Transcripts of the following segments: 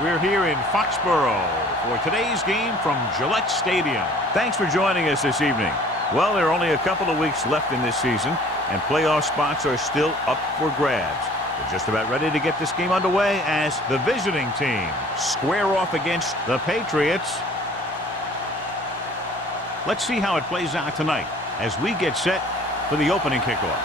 We're here in Foxborough for today's game from Gillette Stadium. Thanks for joining us this evening. Well, there are only a couple of weeks left in this season, and playoff spots are still up for grabs. We're just about ready to get this game underway as the visiting team square off against the Patriots. Let's see how it plays out tonight as we get set for the opening kickoff.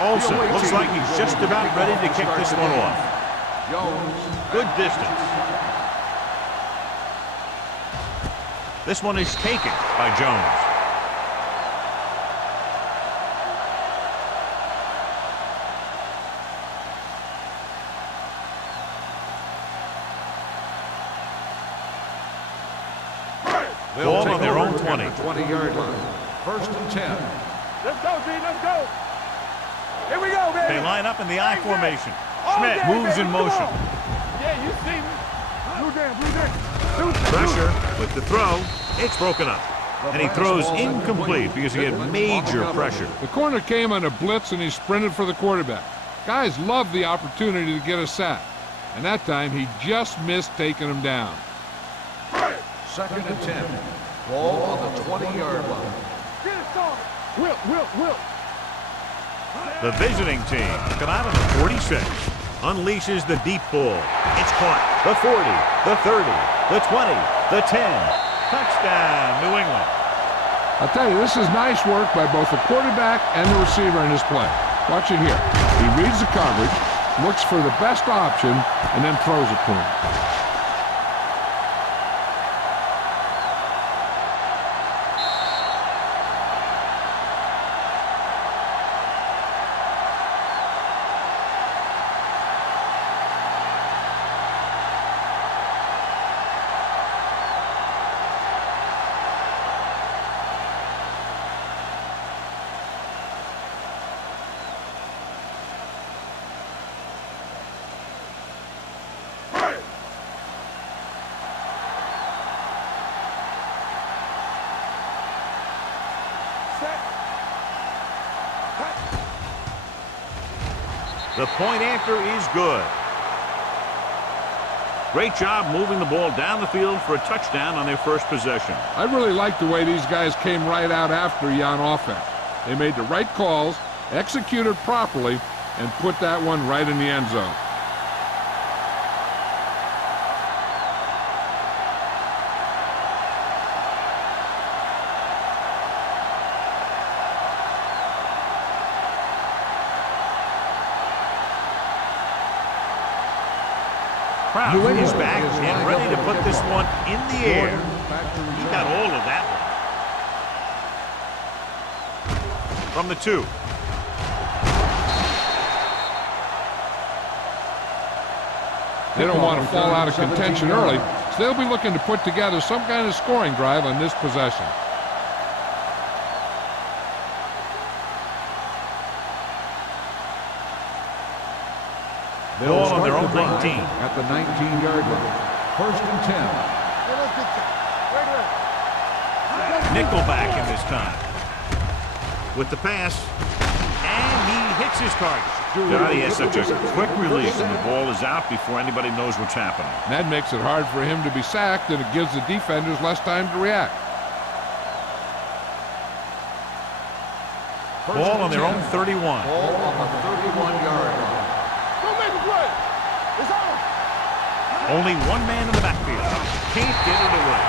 Olsen looks like he's just about ready to kick this one off. Good distance. This one is taken by Jones. Ball on their own 20. 20-yard line. First and 10. Let's go, D. Let's go. Here we go, baby. They line up in the I formation. Schmidt moves in motion. Yeah, you see me. Blue down. Pressure with the throw. It's broken up. And he throws incomplete because he had major pressure. The corner came on a blitz and he sprinted for the quarterback. Guys love the opportunity to get a sack. And that time he just missed taking him down. Second and 10. Ball on the 20-yard line. Get it started. Will. The visiting team come out of the 46. Unleashes the deep ball. It's caught. The 40, the 30, the 20, the 10. Touchdown, New England. I'll tell you, this is nice work by both the quarterback and the receiver in this play. Watch it here. He reads the coverage, looks for the best option, and then throws it to him. The point after is good. Great job moving the ball down the field for a touchdown on their first possession. I really like the way these guys came right out after you on offense. They made the right calls, executed properly, and put that one right in the end zone. Crowd is back and ready to put this one in the air. He got all of that one. From the 2. They don't want to fall out of contention early, so they'll be looking to put together some kind of scoring drive on this possession. Ball on their own 19. At the 19-yard line. First and 10. Nickelback in this time. With the pass. And he hits his target. God, he has such a quick release, and the ball is out before anybody knows what's happening. That makes it hard for him to be sacked, and it gives the defenders less time to react. Ball on their own 31. Ball on the 31-yard line. Only one man in the backfield. Can't get it away.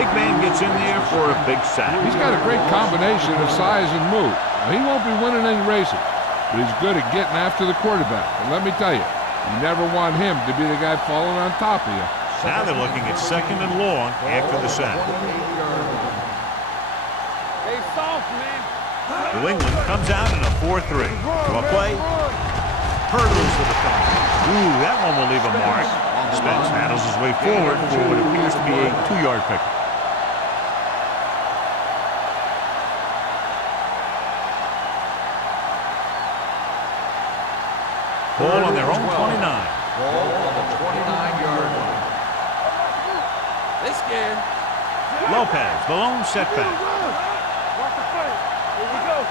Big man gets in there for a big sack. He's got a great combination of size and move. Now, he won't be winning any races, but he's good at getting after the quarterback. And let me tell you, You never want him to be the guy falling on top of you. Now they're looking at 2nd and long after the sack. Stay soft, man. New England comes out in a 4-3. To a play. Hurdles the defense. Ooh, that one will leave a mark. Spence handles his way forward for what appears to be a 2-yard pickup. Ball on their own 29. Ball on the 29-yard line. They scared. Lopez, the lone setback. Watch the play. Here we go.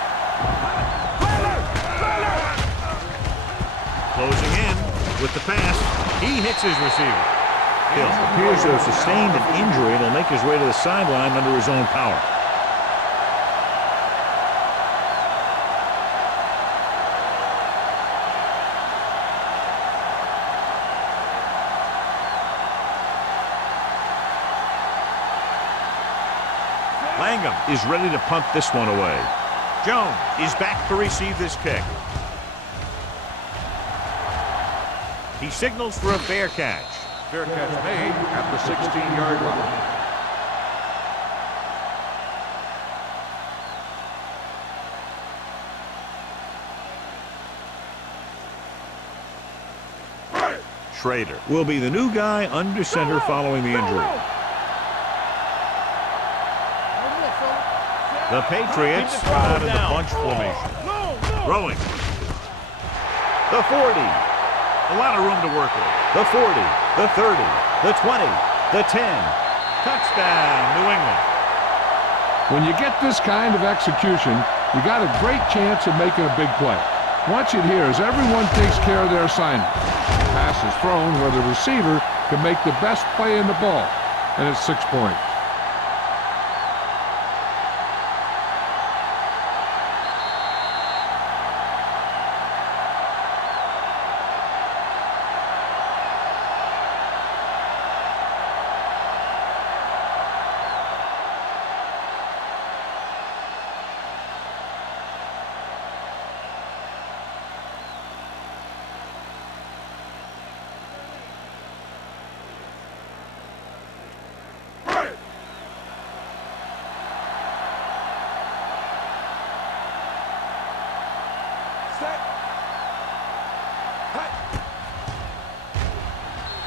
Closing in with the pass. He hits his receiver. Hill appears to have sustained an injury and will make his way to the sideline under his own power. Langham is ready to punt this one away. Jones is back to receive this kick. He signals for a fair catch. Fair catch made at the 16-yard line. Schrader will be the new guy under center following the injury. The Patriots out of the bunch formation. Throwing. The 40. A lot of room to work with. The 40, the 30, the 20, the 10. Touchdown, New England. When you get this kind of execution, you got a great chance of making a big play. Watch it here as everyone takes care of their assignment. The pass is thrown where the receiver can make the best play in the ball, and it's 6 points.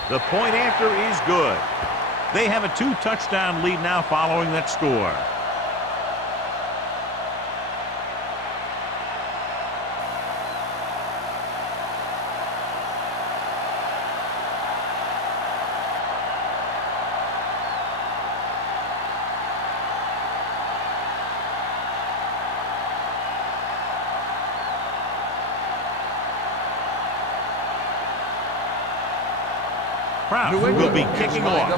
The point after is good. They have a 2-touchdown lead now following that score. Proud will be kicking off.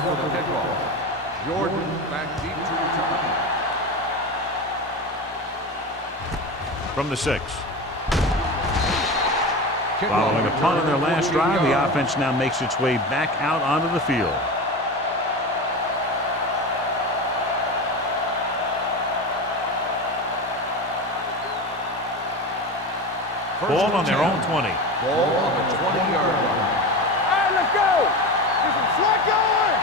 Jordan back deep to return. From the 6. Following a punt on their last drive, the offense now makes its way back out onto the field. Ball on their own 20. Ball on the 20-yard line. Let's go! Get some slack going!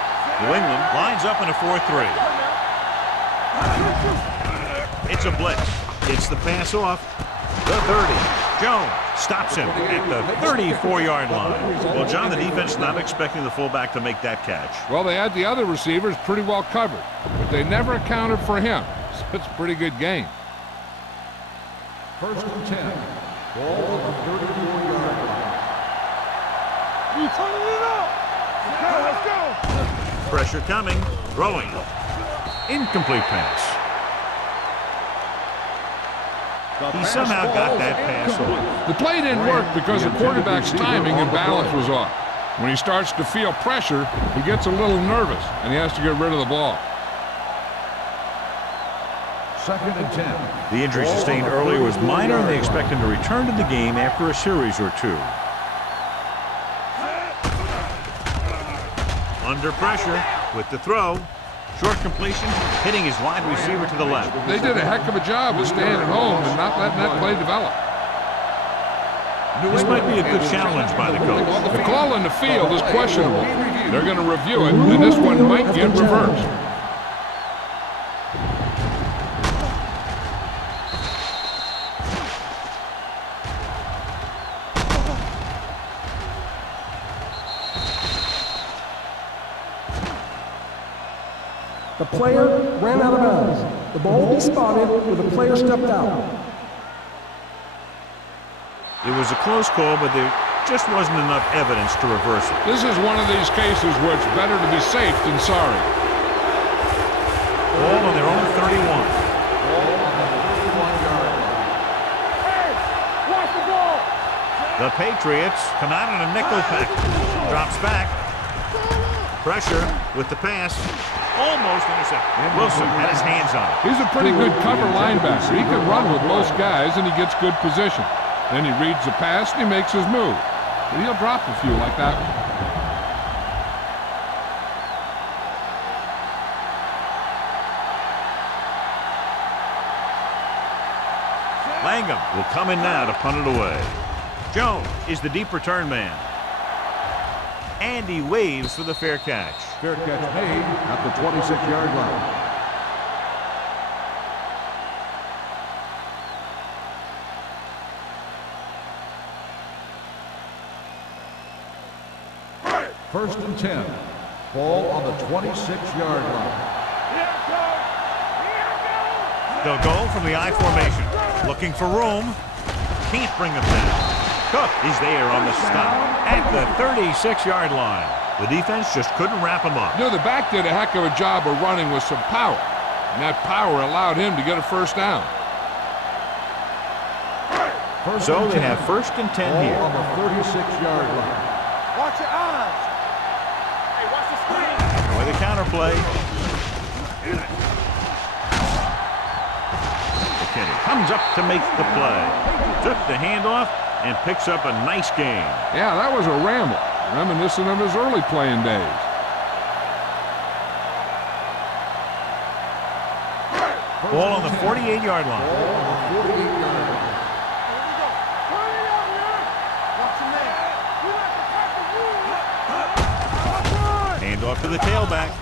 New England lines up in a 4-3. It's a blitz. It's the pass off. The 30. Jones stops him at the 34-yard line. Well, John, the defense not expecting the fullback to make that catch. Well, they had the other receivers pretty well covered, but they never accounted for him. So it's a pretty good game. 1st and 10. Ball on the 34-yard line. You turning it up! Let's go! Pressure coming. Throwing. Incomplete pass. He somehow got that pass off. The play didn't work because the quarterback's timing and balance was off. When he starts to feel pressure, he gets a little nervous, and he has to get rid of the ball. 2nd and 10. The injury sustained earlier was minor, and they expect him to return to the game after a series or two. Under pressure with the throw. Short completion, hitting his wide receiver to the left. They did a heck of a job of staying at home and not letting that play develop. This might be a good challenge by the coach. The call on the field is questionable. They're going to review it, and this one might get reversed. The player ran out of bounds. The ball will be spotted where the player stepped out. It was a close call, but there just wasn't enough evidence to reverse it. This is one of these cases where it's better to be safe than sorry. Ball on their own 31. Hey, watch the ball. The Patriots come out in a nickel pack. Drops back. Pressure with the pass. Almost intercepted. Wilson had his hands on it. He's a pretty good cover linebacker. He can run with most guys, and he gets good position. Then he reads the pass, and he makes his move. But he'll drop a few like that one. Langham will come in now to punt it away. Jones is the deep return man. And he waves for the fair catch. Fair catch made at the 26-yard line. First and 10. Ball on the 26-yard line. They'll go from the I formation. Looking for room. Can't bring him down. Cook is there on the stop at the 36-yard line. The defense just couldn't wrap him up. You know, the back did a heck of a job of running with some power. And that power allowed him to get a first down. So they have first and 10 here. On the 36-yard line. Watch your eyes. Hey, watch the screen. With a counter play. McKinney comes up to make the play. Took the handoff and picks up a nice gain. Yeah, that was a ramble, reminiscent of his early playing days. Ball on the 48-yard line. Handoff to the tailback.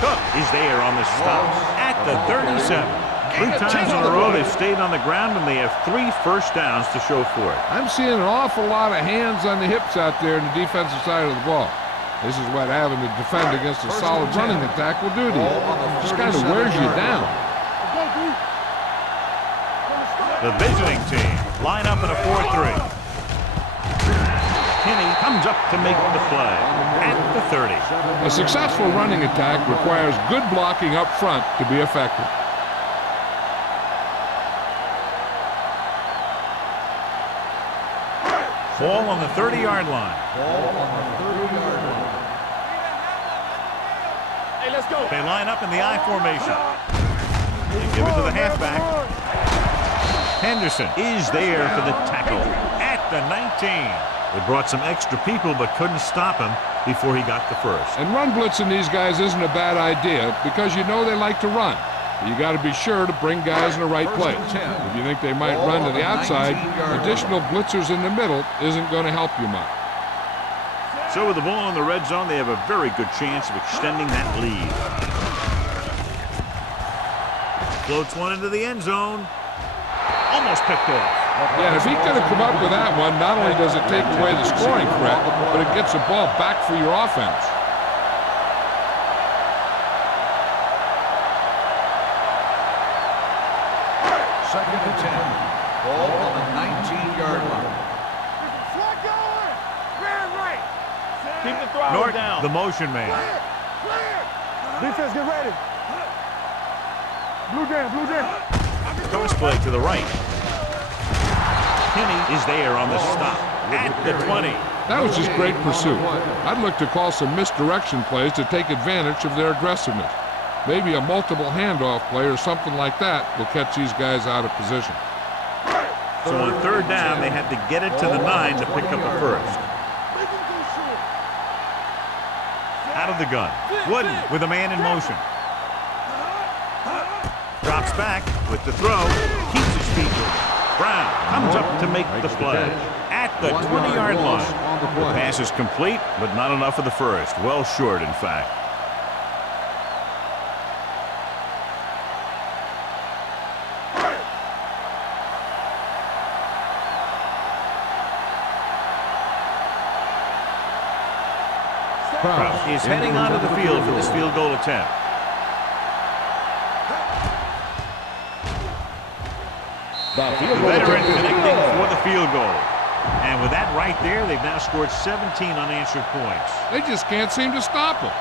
Cook is there on the stop at the 37. 3 times in a row they've stayed on the ground, and they have 3 first downs to show for it. I'm seeing an awful lot of hands on the hips out there in the defensive side of the ball. This is what having to defend against a solid running attack will do to you. Just kind of wears you down. The visiting team line up in a 4-3. Kinney comes up to make the play at the 30. A successful running attack requires good blocking up front to be effective. Ball on the 30-yard line. Hey, let's go. They line up in the I formation. They give it to the halfback. Henderson is there for the tackle at the 19. They brought some extra people but couldn't stop him before he got the first. And run blitzing these guys isn't a bad idea because you know they like to run. You got to be sure to bring guys in the right place. If you think they might run to the outside, additional blitzers in the middle isn't going to help you much. So with the ball in the red zone, they have a very good chance of extending that lead. Floats one into the end zone. Almost picked off. Yeah, if he could have come up with that one, not only does it take away the scoring threat, but it gets the ball back for your offense. Second and 10. Ball on the 19-yard line. Slot going. Ran right. Keep the throw Norton, down. the motion man. Clear. Defense, get ready. Blue jam. Coast play to the right. Kinney is there on the stop at the 20. That was just great pursuit. I'd look to call some misdirection plays to take advantage of their aggressiveness. Maybe a multiple handoff play or something like that will catch these guys out of position. So on 3rd down, they had to get it to the 9 to pick up the first. Out of the gun. Wooden with a man in motion. Drops back with the throw. Keeps his feet moving. Brown comes up to make the play. At the 20-yard line. The pass is complete, but not enough of the first. Well short, in fact. Brown is heading onto the field for this field goal attempt. The veteran connecting for the field goal. And with that right there, they've now scored 17 unanswered points. They just can't seem to stop them.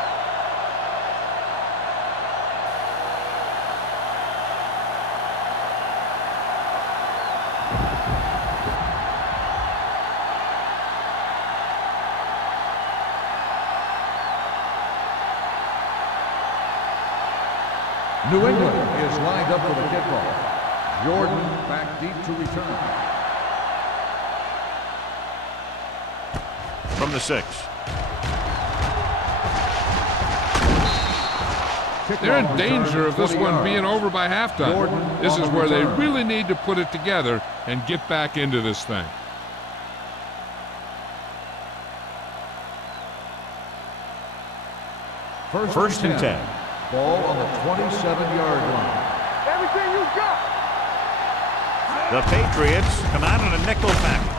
New England is lined up for the kickoff. Jordan back deep to return. From the 6. They're in danger of this one being over by halftime. This is where they really need to put it together and get back into this thing. First and 10. Ball on the 27-yard line. Everything you got. The Patriots come out in a nickel package.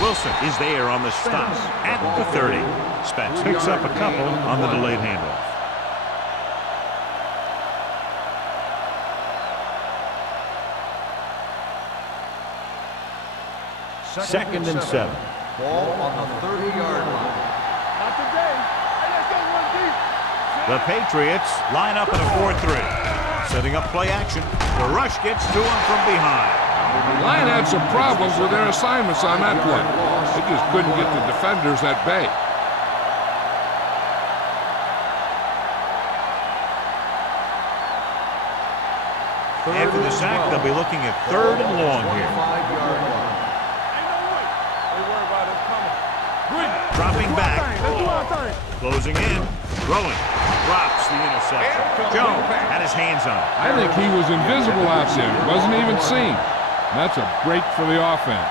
Wilson is there on the stop at the 30. Spence picks up a couple on the delayed handoff. Second and 7. Ball on the 30-yard line. Not today. Hey, let's go one deep. The Patriots line up in a 4-3. Setting up play action. The rush gets to him from behind. The line had some problems with their assignments on that play. They just couldn't get the defenders at bay. After the sack, they'll be looking at 3rd and long here. 25-yard line. Ain't no way. They worry about us coming. Dropping back. Let's do our thing. Closing in. Throwing. Drops the interception. Jones had his hands on it. I think he was invisible out there. Wasn't even seen. That's a break for the offense.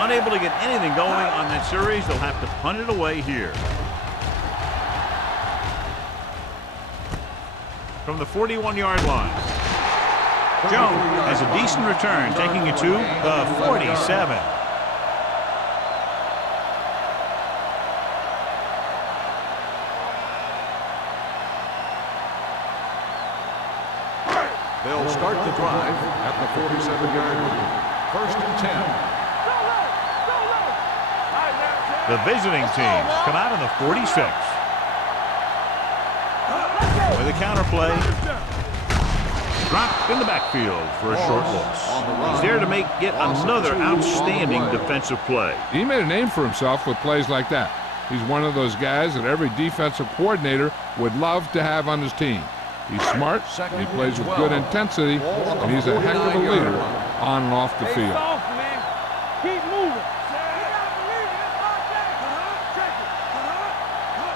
Unable to get anything going on that series, they'll have to punt it away here. From the 41-yard line. Jones has a decent return, taking it to the 47. They'll start the drive at the 47-yard line. First and 10. The visiting team come out in the 46. With a counter play. Dropped in the backfield for a short loss. He's there to make yet another outstanding defensive play. He made a name for himself with plays like that. He's one of those guys that every defensive coordinator would love to have on his team. He's smart, he plays with good intensity, and he's a heck of a leader on and off the field. Keep moving.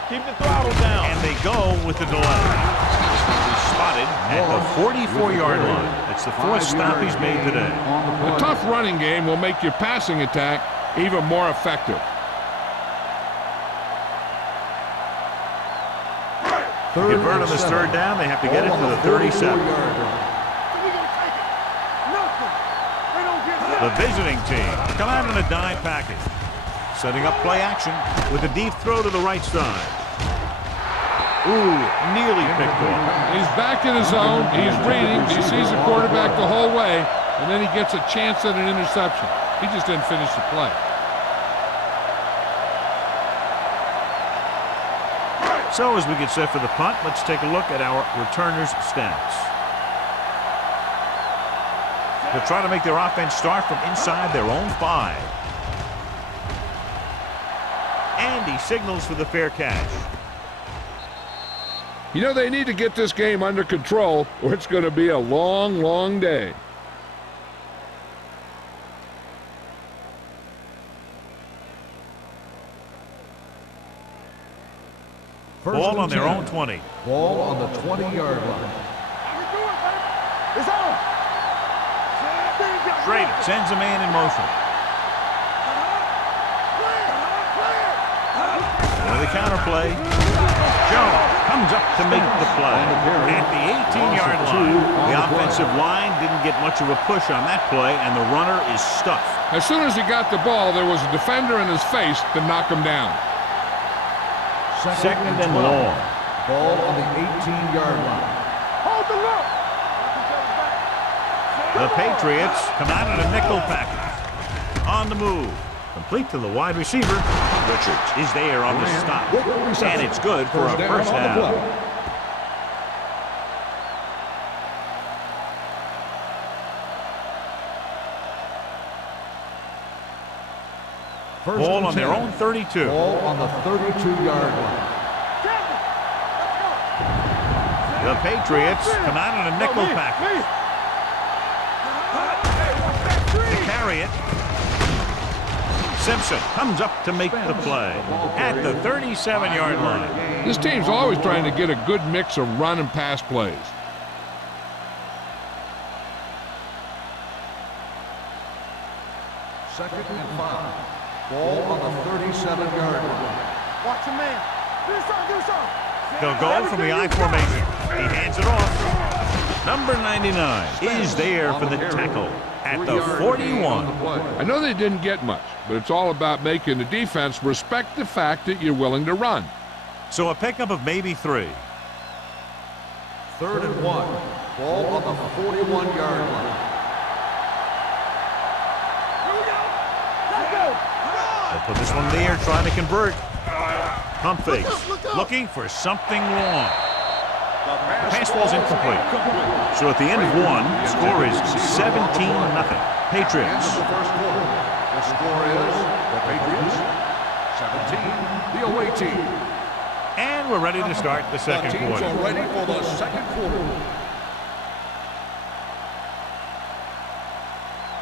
Keep the throttle down. And they go with the delay. He's spotted at the 44-yard line. That's the 4th stop he's made today. A tough running game will make your passing attack even more effective. To convert on this 3rd down, they have to get it to the 37. The visiting team come out in a dime package. Setting up play action with a deep throw to the right side. Ooh, nearly picked off. He's back in his zone. He's reading. He sees the quarterback the whole way, and then he gets a chance at an interception. He just didn't finish the play. So as we get set for the punt, let's take a look at our returners' stats. They'll try to make their offense start from inside their own 5. And he signals for the fair catch. You know, they need to get this game under control, or it's going to be a long, long day. Ball on their own 20. Ball on the 20-yard line. It's on. Schrader sends a man in motion. With a counter play. Jones comes up to make the play. At the 18-yard line, the offensive line didn't get much of a push on that play, and the runner is stuffed. As soon as he got the ball, there was a defender in his face to knock him down. Second and long. Ball on the 18-yard line. Hold the look. The Patriots come out in a nickel package. On the move. Complete to the wide receiver. Richards is there on the stop. And it's good for a first down. Ball on their own 32. Ball on the 32-yard line. The Patriots come out in a nickel package. They carry it. Simpson comes up to make the play at the 37-yard line. This team's always trying to get a good mix of run and pass plays. Second and 5. Ball on the 37-yard line. Watch your man. Do something. They'll go from the I formation. He hands it off. Number 99 is there for the tackle at the 41. I know they didn't get much, but it's all about making the defense respect the fact that you're willing to run. So a pickup of maybe 3. Third and 1. Ball on the 41-yard line. They'll put this one in the air, trying to convert. Pump fakes, looking for something long. The pass ball's incomplete. So at the end of 1, the score is 17-0. Patriots. The first quarter. The score is the Patriots 17, the away team. And we're ready to start the second The teams quarter. are ready for the second quarter.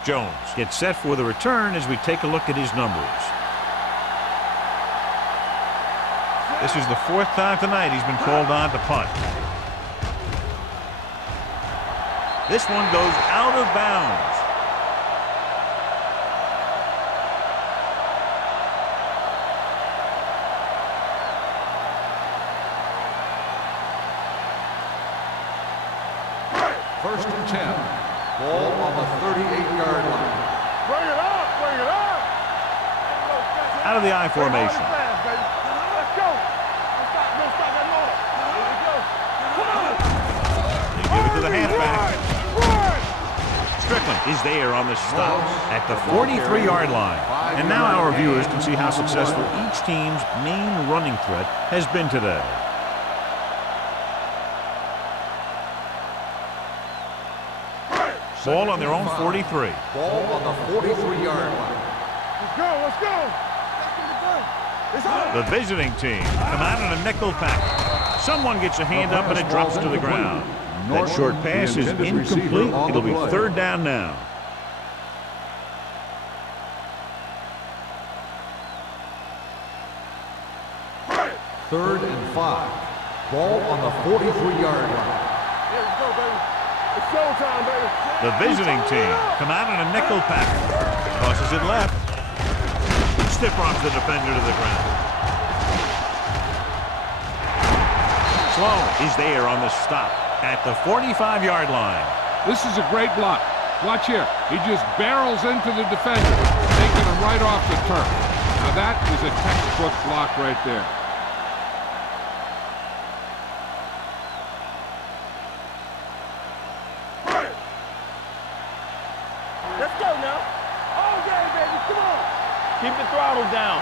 Jones gets set for the return as we take a look at his numbers. This is the 4th time tonight he's been called on to punt. This one goes out of bounds. First and 10. Ball on the 38-yard line. Bring it up. Bring it up. Out of the I formation. Let's go. Don't stop that noise. Here we go. Come on. They give it to the halfback. Strickland is there on the stop at the 43-yard line. And now our viewers can see how successful each team's main running threat has been today. Ball on their own 43. Ball on the 43-yard line. Let's go. Let's go. It's on. The visiting team come out in a nickel pack. Someone gets a hand up and it drops to the ground. That short pass is incomplete. It'll be third down now. Third and 5. Ball on the 43-yard line. Here we go, baby. It's showtime, baby. The visiting team come out in a nickel pack. Tosses it left. Stiff arms the defender to the ground. Sloan is there on the stop at the 45-yard line. This is a great block. Watch here. He just barrels into the defender, taking him right off the turf. Now that is a textbook block right there. Let's go now. All day, baby. Come on. Keep the throttle down.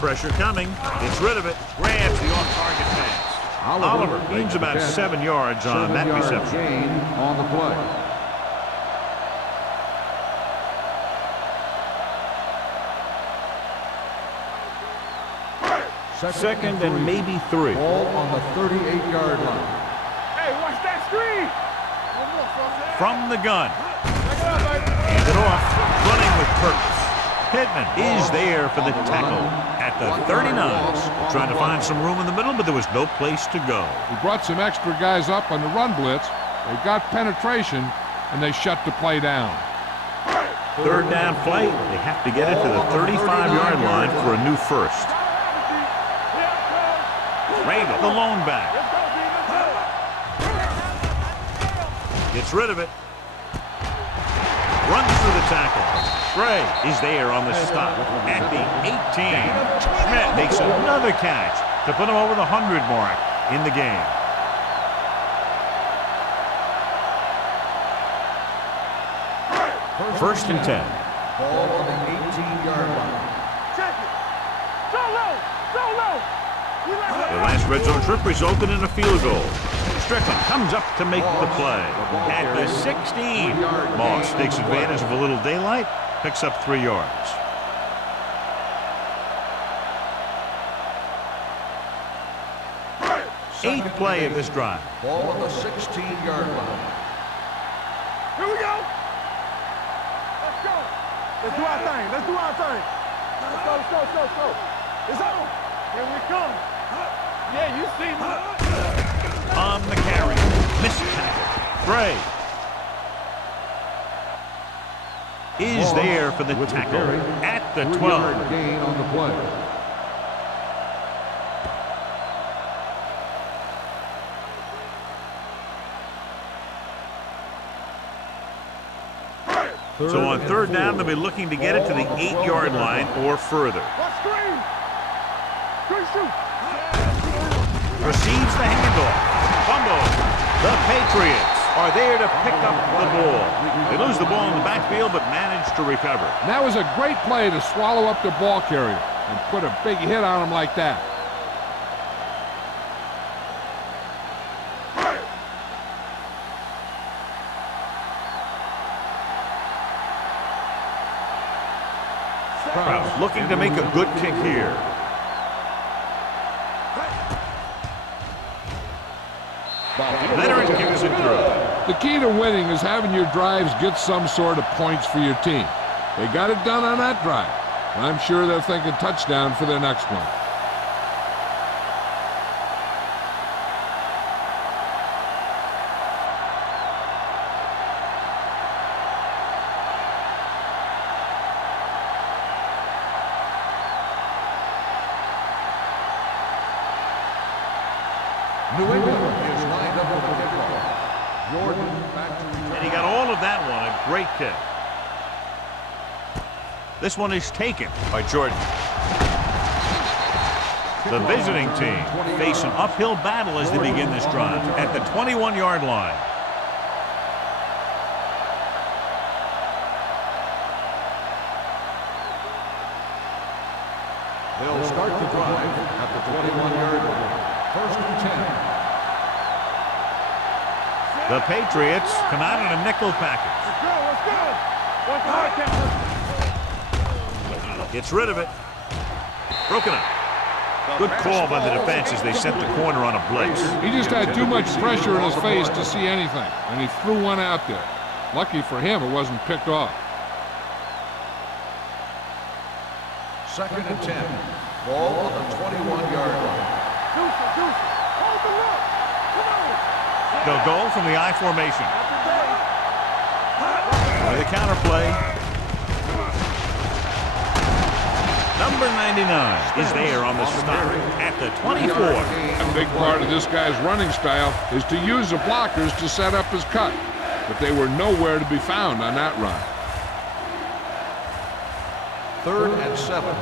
Pressure coming. Gets rid of it. Grabs the off-target pass. Oliver gains about 7 yards on that reception. Gain on the play. Second and maybe 3. Ball on the 38-yard line. Hey, watch that screen. From the gun. Hand it off. Running with purpose. Pittman is there for the tackle at the 39. Trying to find some room in the middle, but there was no place to go. He brought some extra guys up on the run blitz. They got penetration, and they shut the play down. Third down play. They have to get it to the 35-yard line for a new first. Randall, the lone back. Gets rid of it. Runs through the tackle. Gray is there on the stop at the 18. Schmidt makes another catch to put him over the 100 mark in the game. First and 10. Ball on the 18-yard line. Check it. Go low. Go low. The last red zone trip resulted in a field goal. Strickland comes up to make the play at the 16. Moss takes advantage of a little daylight, picks up 3 yards. Eighth play of this drive. Ball on the 16-yard line. Here we go. Let's go. Let's do our thing. Let's do our thing. Let's go, let's go, let's go, let's go. It's on. Here we come. Yeah, you see me. On the carry. Missed tackle. Gray is there for the tackle at the 12. Gain on the play. So on third down, they'll be looking to get it to the 8-yard line or further. Watch screen. Screen shoot. Receives the handoff. Fumble. The Patriots are there to pick up the ball. They lose the ball in the backfield, but manage to recover. And that was a great play to swallow up the ball carrier and put a big hit on him like that. Kraus looking to make a good kick here. Leonard gives it through. The key to winning is having your drives get some sort of points for your team. They got it done on that drive. I'm sure they're thinking touchdown for their next one. New England is lined up with a kickoff. Jordan back to return. And he got all of that one. A great kick. This one is taken by Jordan. The visiting team face an uphill battle as they begin this drive at the 21-yard line. They'll start the drive at the 21-yard line. First and 10. The Patriots come out in a nickel package. Let's go, let's go. Watch the hard count. Gets rid of it. Broken up. Good call by the defense as they set the corner on a blitz. He just had too much pressure in his face to see anything, and he threw one out there. Lucky for him, it wasn't picked off. Second and 10. Ball on the 21-yard line. Deuce it, deuce it. Hold the look. Come on. They'll go from the I formation. With a counter play. Number 99 is there on the stop at the 24. A big part of this guy's running style is to use the blockers to set up his cut, but they were nowhere to be found on that run. Third and 7.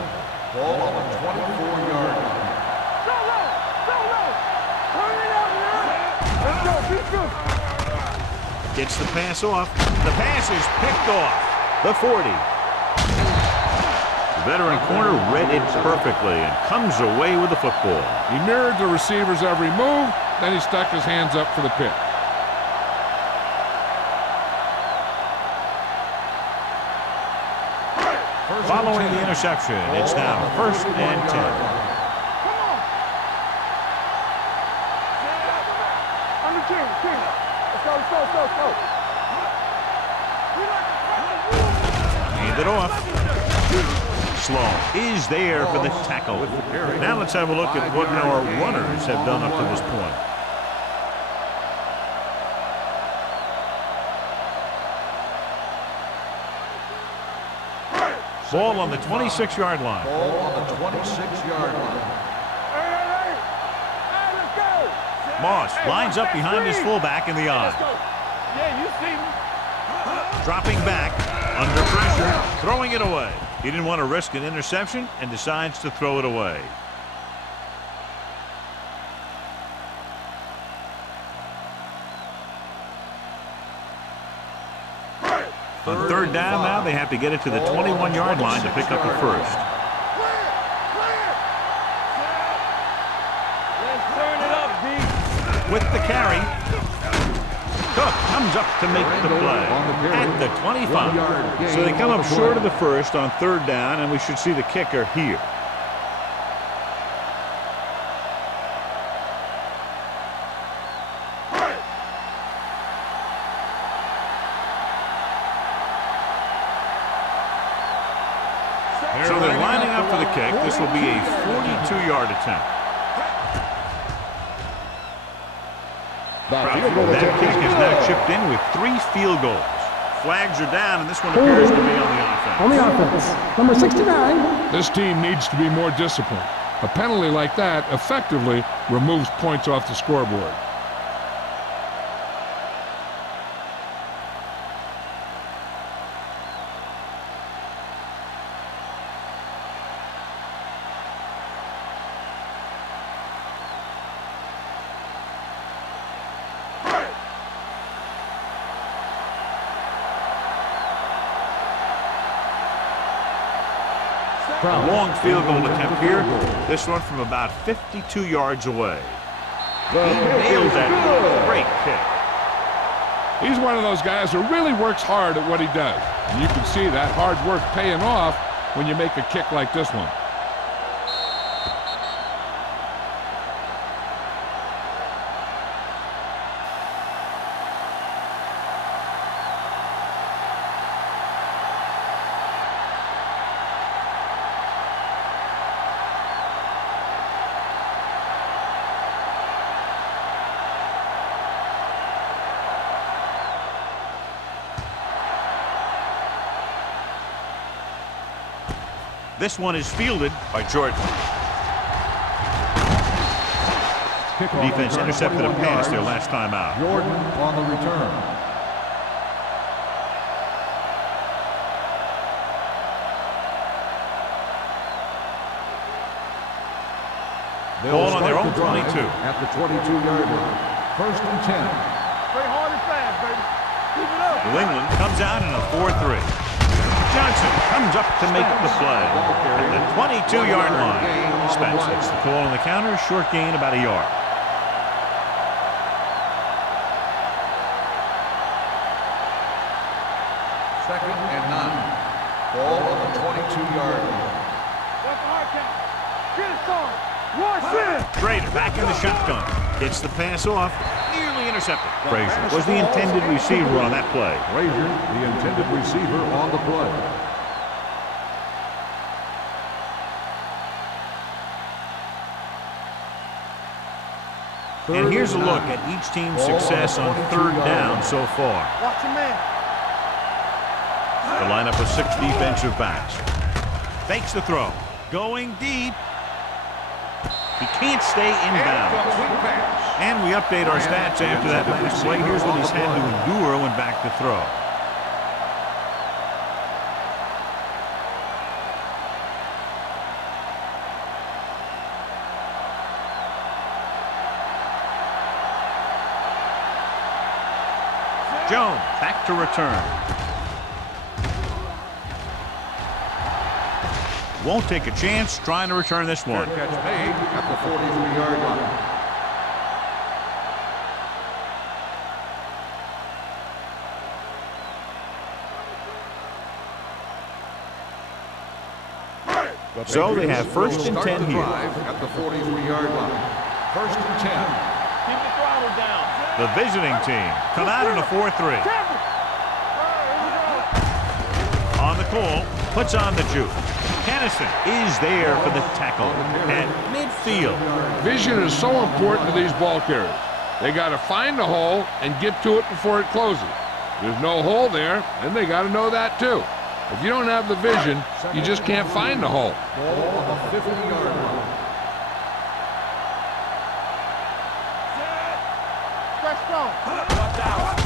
Ball on the 24-yard line. Go low. Go low. Turn it out now. Let's go. Be good. Gets the pass off. The pass is picked off. The 40. The veteran corner read it perfectly and comes away with the football. He mirrored the receiver's every move, then he stuck his hands up for the pick. Following the interception, it's now first and 10. Come on. On the king, king. Let's go, let's go, let's go, let's go. Hand it off. Sloan is there for the tackle. Now let's have a look at what our runners have done up to this point. Ball on the 26-yard line. Ball on the 26-yard line. Moss lines up behind his fullback in the eye. Yeah, you see me. Dropping back, under pressure, throwing it away. He didn't want to risk an interception and decides to throw it away. On third down now, they have to get it to the 21-yard line to pick up the first. Let's turn it up, D. With the carry, Cook comes up to make the play at the 25. So they come up short of the first on third down, and we should see the kicker here. So they're lining up for the kick. This will be a 42-yard attempt. That kick is now chipped in with 3 field goals. Flags are down, and this one appears to be on the offense. On the offense, number 69. This team needs to be more disciplined. A penalty like that effectively removes points off the scoreboard. A long field goal attempt here. This one from about 52 yards away. He nailed that great kick. He's one of those guys who really works hard at what he does. And you can see that hard work paying off when you make a kick like this one. This one is fielded by Jordan. Defense intercepted a pass their last time out. Jordan on the return. Ball on their own 22. At the 22-yard line. 1st and 10. Play hard and fast, baby. Keep it up. New England comes out in a 4-3. Johnson comes up to make the play at the 22-yard line. Spence gets the call on the counter, short gain about a yard. Second and 9. Ball on the 22-yard line. That's the hard count. Get it, son. Rush in. Trader back in the shotgun. Gets the pass off. Nearly intercepted. Frazier was the intended receiver on that play. Frazier, the intended receiver on the play. And here's a look at each team's success on third down so far. Watch your man. The lineup of 6 defensive backs. Fakes the throw. Going deep. He can't stay in bounds. And we update our stats after that last play. Here's what he's had to endure when back to throw. Jones back to return. Won't take a chance trying to return this one. Catch made at the 43-yard line. So they have 1st and 10 here. At the 43-yard line. 1st and 10. Keep the throttle down. The visiting team come out in a 4-3. On the call, puts on the juke. Kennison is there for the tackle at midfield. Vision is so important to these ball carriers. They got to find the hole and get to it before it closes. There's no hole there, and they got to know that too. If you don't have the vision, you just can't find the hole. Ball on the 50-yard line.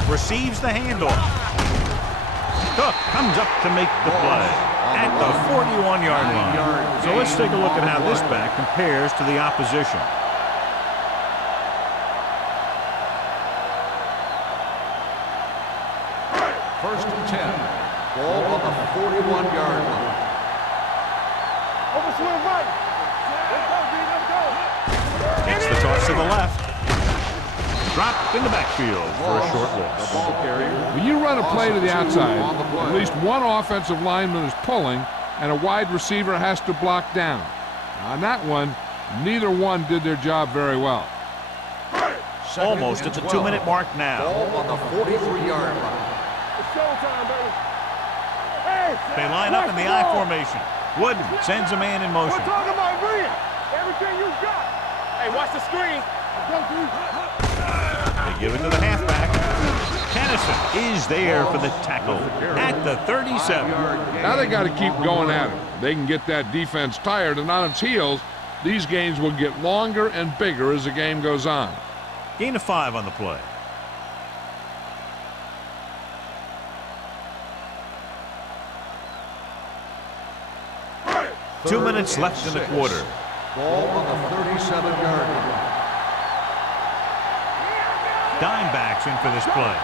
Receives the handoff. Cook comes up to make the play at the 41-yard line. So let's take a look at how this back compares to the opposition. First and 10. Ball on the 41-yard line. Over to the right. Let's go, D. Let's go. Gets the toss to the left. Dropped in the backfield for a short loss. The ball carrier. When you run a play to the outside, at least one offensive lineman is pulling, and a wide receiver has to block down. On that one, neither one did their job very well. Almost at the 2-minute mark now. Ball on the 43-yard line. It's showtime, baby. Hey! They line up in the I formation. Wood sends a man in motion. We're talking about brilliant. Everything you got. Hey, watch the screen. They give it to the halfback. Kennison is there for the tackle at the 37. Now they got to keep going at it. They can get that defense tired and on its heels. These games will get longer and bigger as the game goes on. Gain of 5 on the play. Two minutes left in the quarter. Ball on the 37-yard line. Dime backs in for this play.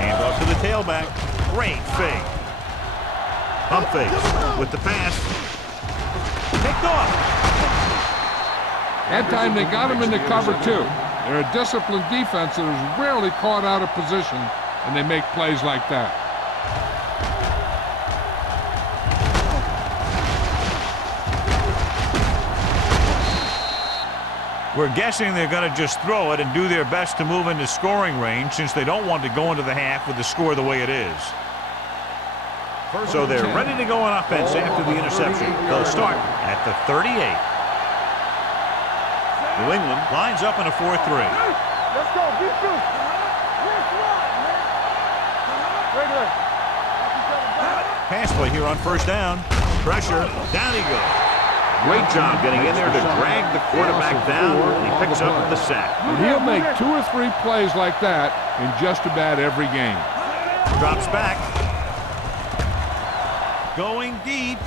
Hand off to the tailback. Great fake. Pump fake with the pass. Picked off. That time they got him into cover too. They're a disciplined defense that is rarely caught out of position, and they make plays like that. We're guessing they're going to just throw it and do their best to move into scoring range since they don't want to go into the half with the score the way it is. So they're ready to go on offense after the interception. They'll start at the 38. New England lines up in a 4-3. Let's go. Get through. Pass play here on first down. Pressure. Down he goes. Great job getting in there to drag the quarterback down, and he picks up the sack. And he'll make 2 or 3 plays like that in just about every game. Drops back. Going deep.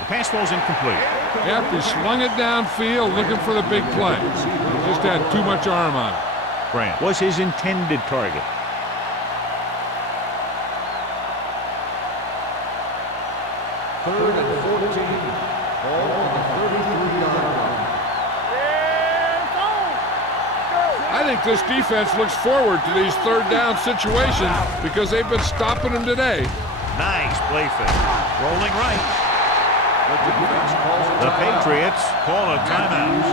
The pass ball's incomplete. Yep, he slung it downfield looking for the big play. He just had too much arm on it. Grant was his intended target. Third and 14. Ball on the 33-yard line. Yeah, I think this defense looks forward to these third down situations because they've been stopping them today. Nice play fake. Rolling right. The defense calls a The timeout. Patriots call a timeout.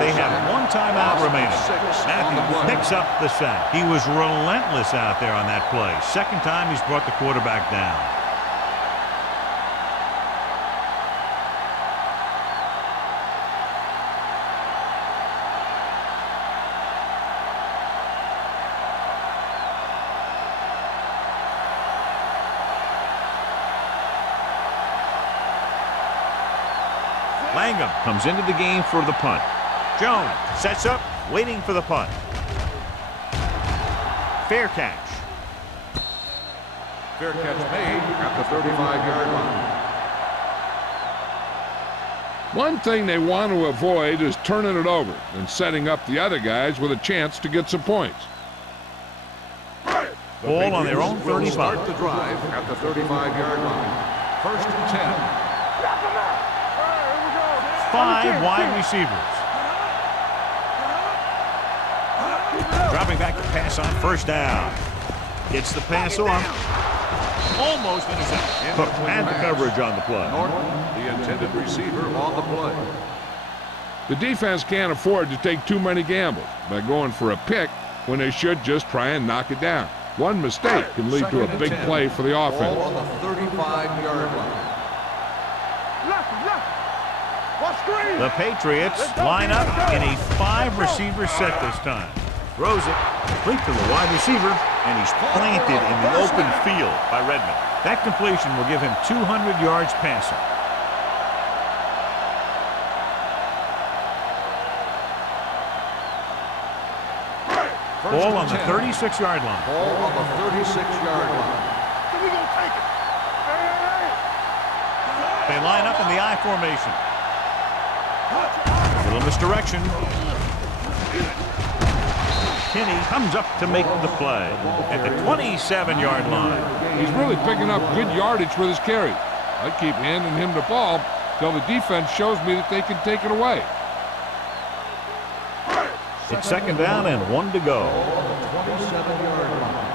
They have 1 timeout remaining. Matthews picks up the sack. He was relentless out there on that play. Second time he's brought the quarterback down. Langham comes into the game for the punt. Jones sets up, waiting for the punt. Fair catch. Fair catch made at the 35-yard line. One thing they want to avoid is turning it over and setting up the other guys with a chance to get some points. Ball on their own Will 35. start the drive at the 35-yard line. First and 10. 5 wide receivers. Dropping back to pass on first down. Gets the pass off. Almost intercepted. Cook had the coverage on the play. Norton, the intended receiver on the play. The defense can't afford to take too many gambles. By going for a pick, when they should just try and knock it down. One mistake can lead to a big play for the Ball offense. on the 35-yard line. Watch screen. The Patriots line up in a 5-receiver set this time. Throws it complete to the wide receiver, and he's planted in the open field by Redmond. That completion will give him 200 yards passing. Ball on the 36-yard line. Ball on the 36-yard line. We gonna take it. They line up in the I formation. Little misdirection. Kinney comes up to make the play at the 27-yard line. He's really picking up good yardage with his carry. I keep handing him the ball till the defense shows me that they can take it away. It's second down and 1 to go. 27-yard line.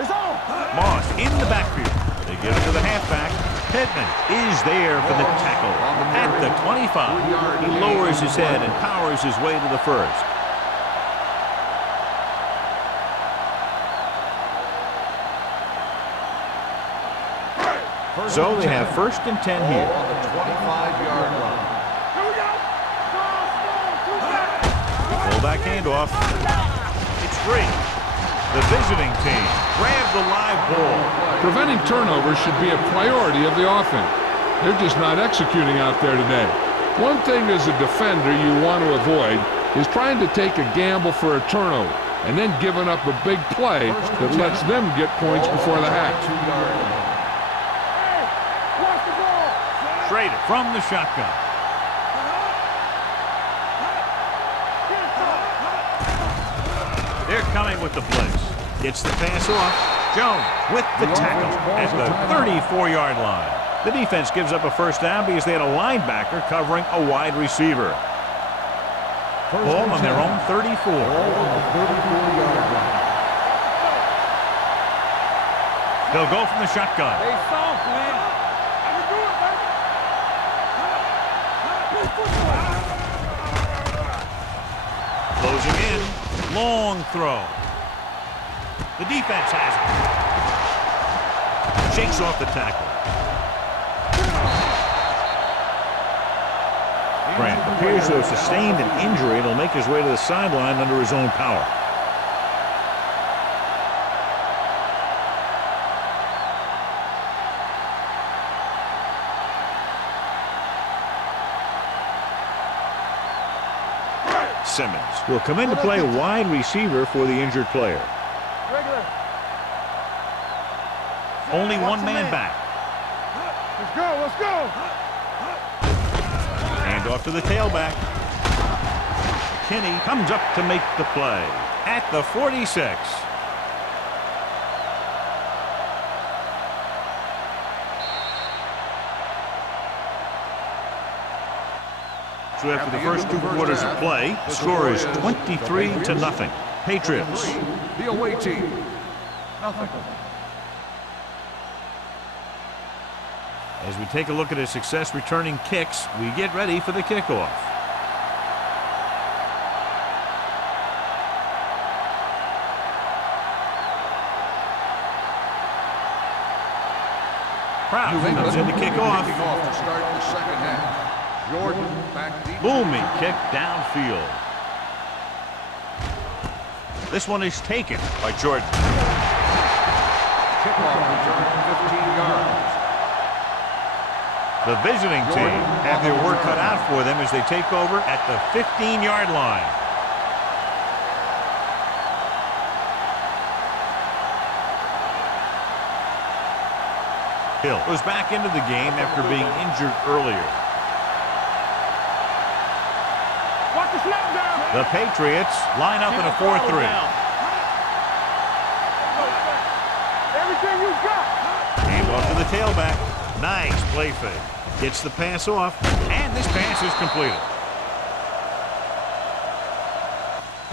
It's on. Moss in the backfield. They give it to the halfback. Pittman is there for the tackle at the 25. He lowers his head and powers his way to the first. So they have first and 10 here. Ball on the 25-yard line. Here we go. Fullback handoff. It's free. The visiting team grab the live ball. Preventing turnovers should be a priority of the offense. They're just not executing out there today. One thing as a defender you want to avoid is trying to take a gamble for a turnover and then giving up a big play that lets them get points before the half. 2-yard line. Watch the ball. Traded from the shotgun. They're coming with the blitz. Gets the pass off. Jones with the tackle at the 34-yard line. The defense gives up a first down because they had a linebacker covering a wide receiver. Ball on their own 34. Ball on the 34-yard line. They'll go from the shotgun. Hey, soft, man. I can do it, baby. Closing in. Long throw. The defense has it. Shakes off the tackle. Grant appears to have sustained an injury and will make his way to the sideline under his own power. Simmons will come in to play wide receiver for the injured player. Regular. Only one man back. Let's go. Let's go. Hand off to the tailback. Kinney comes up to make the play at the 46. So after the first 2 quarters of play, the score is 23-0. Patriots. The away team. Nothing. As we take a look at his success returning kicks, we get ready for the kickoff. Proud comes in to kick off. Kicking off to start the second half. Jordan back deep. Booming kick downfield. This one is taken by Jordan. Kickoff return 15 yards. The visiting team have their work cut out for them as they take over at the 15-yard line. Hill goes back into the game after being injured earlier. Watch the snap down. The Patriots line up in a 4-3. Everything you got. Hand off to the tailback. Nice play fake. Gets the pass off, and this pass is completed.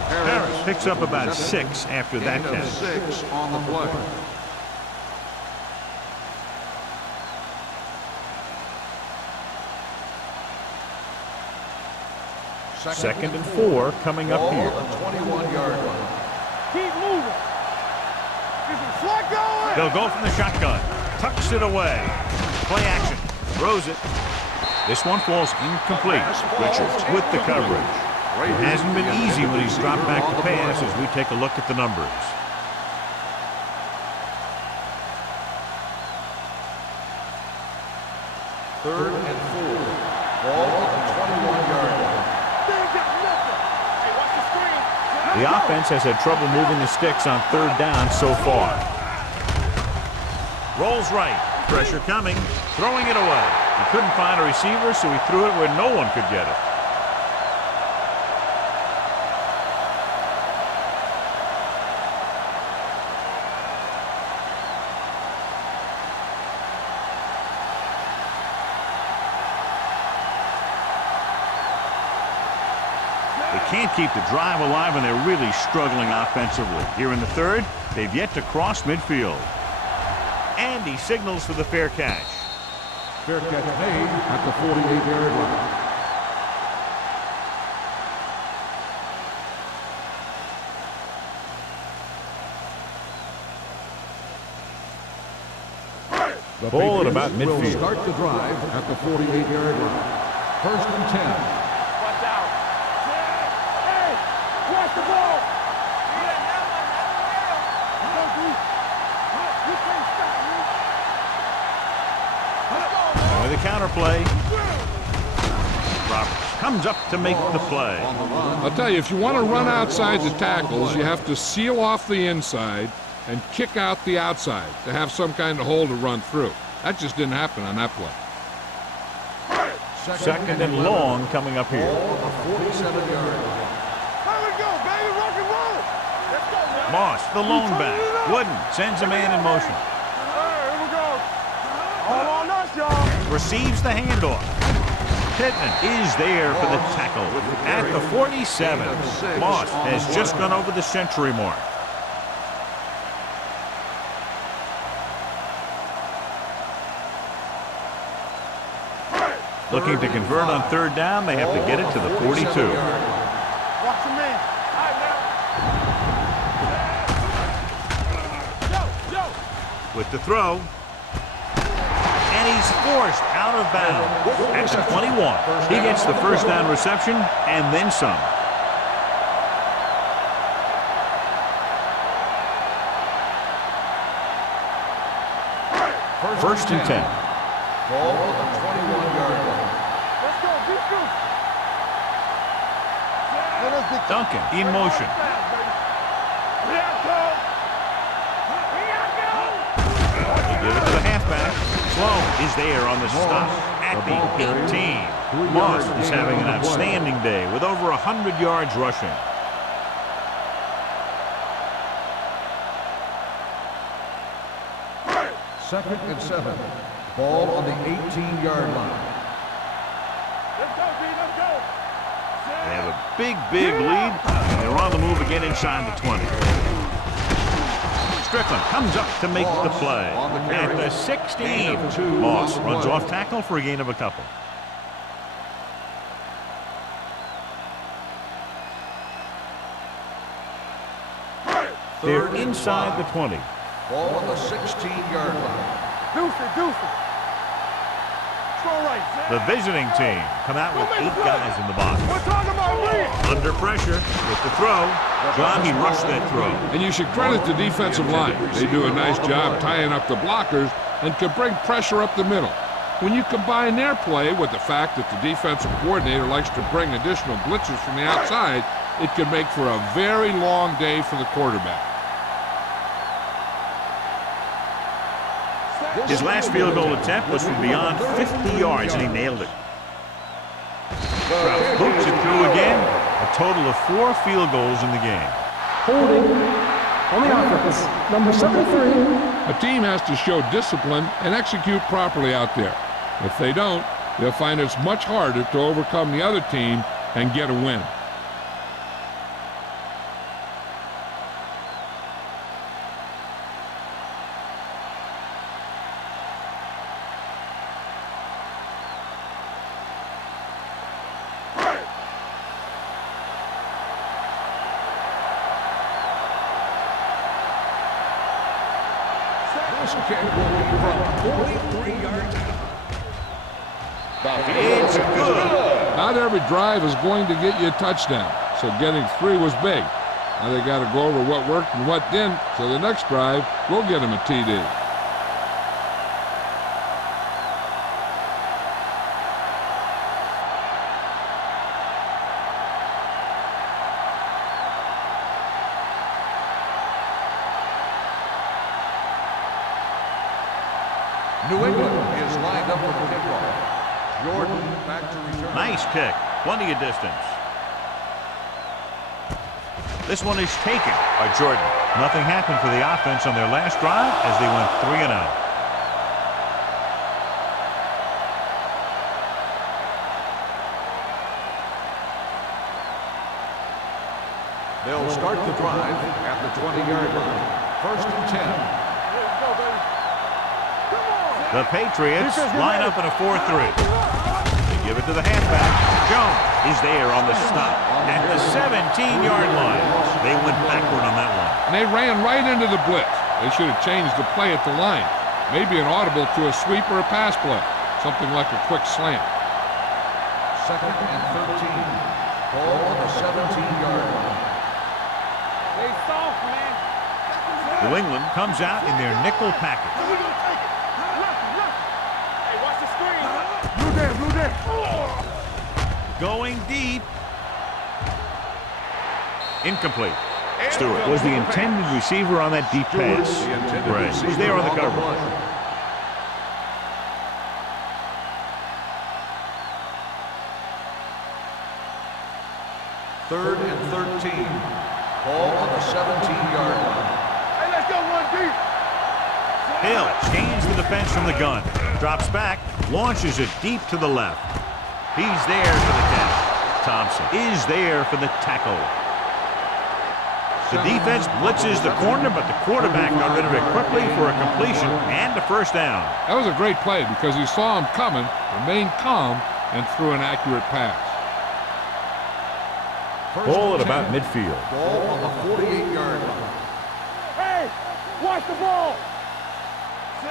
Harris picks up about 6 after that Gain of catch. 6 on the play. 2nd and 4 coming up here. Ball on the 21-yard line. Keep moving. Get some slack going. They'll go from the shotgun. Tucks it away. Play action. Throws it. This one falls incomplete. Richards with the coverage. It hasn't been easy when he's dropped back to pass as we take a look at the numbers. Third and 4. Ball on the 21-yard line. They ain't got nothing. Hey, watch the screen. The offense has had trouble moving the sticks on 3rd down so far. Rolls right. Pressure coming. Throwing it away. He couldn't find a receiver, so he threw it where no one could get it. They can't keep the drive alive, and they're really struggling offensively. Here in the 3rd, they've yet to cross midfield. And he signals for the fair catch. Fair catch made at the 48-yard line. The Ball at Patriots about will midfield. start the drive at the 48-yard line. 1st and 10. Watch out. Hey, watch the ball. You can't stop me. With a counter play. Roberts comes up to make the play. I'll tell you, if you want to run outside the tackles, you have to seal off the inside and kick out the outside to have some kind of hole to run through. That just didn't happen on that play. 2nd and long coming up here. Ball on the 47-yard line. Here we go, baby. Rock and roll. Let's go, man. Moss, the lone back. Wooden sends a man in motion. All right, here we go. All on us, y'all. Receives the handoff. Pittman is there for the tackle at the 47. Moss has just gone over the century mark. Looking to convert on 3rd down, they have to get it to the 42. Watch the man. All right, now. Yo. With the throw. And he's forced out of bounds at the 21. He gets the 1st down reception and then some. First and 10. Ball on the 21-yard line. Let's go. Beat you. Duncan in motion. He gives it to the halfback. Sloan is there on the stop at the 18. Moss is having an outstanding day with over 100 yards rushing. Second and 7. Ball on the 18-yard line. Let's go, B. Let's go. They have a big lead, and they're on the move again inside the 20. Strickland comes up to make the play at the 16. Moss runs off tackle for a gain of a couple. They're inside the 20. Ball on the 16-yard line. Deuce it. Strong right. The visiting team come out with 8 guys in the box. We're talking about me. Under pressure with the throw. John, he rushed that throw. And you should credit the defensive line. They do a nice job tying up the blockers and can bring pressure up the middle. When you combine their play with the fact that the defensive coordinator likes to bring additional blitzes from the outside, it can make for a very long day for the quarterback. His last field goal attempt was from beyond 50 yards, and he nailed it. Kraft boots it through again. A total of 4 field goals in the game. Holding on the offense, number 73. A team has to show discipline and execute properly out there. If they don't, they'll find it's much harder to overcome the other team and get a win. This kick will be from 43 yards out. It's good. Not every drive is going to get you a touchdown, so getting 3 was big. Now they got to go over what worked and what didn't, so the next drive will get them a TD. New England is lined up for the kickoff. Jordan back to return. Nice kick. Plenty of distance. This one is taken by Jordan. Nothing happened for the offense on their last drive as they went 3 and out. They'll start the drive at the 20-yard line. 1st and 10. Let's go, baby. Come on. The Patriots line up in a 4-3. They give it to the halfback. Jones is there on the stop at the 17-yard line. They went backward on that one. And they ran right into the blitz. They should have changed the play at the line. Maybe an audible to a sweep or a pass play. Something like a quick slant. 2nd and 13. Ball on the 17-yard line. They soft, man. New England comes out in their nickel package. Hey, watch the screen. Blue there, blue there. Going deep. Incomplete. Stewart was the intended receiver on that deep pass. Right. Who's there on the cover? Third and 13. Ball on the 17-yard line. Hey, let's go one deep. Hill gains the defense from the gun. Drops back. Launches it deep to the left. He's there for the catch. Thompson is there for the tackle. The defense blitzes the corner, but the quarterback got rid of it quickly for a completion and a first down. That was a great play because he saw him coming, remained calm, and threw an accurate pass. Ball at about midfield. Ball on the 48-yard line. Hey, watch the ball.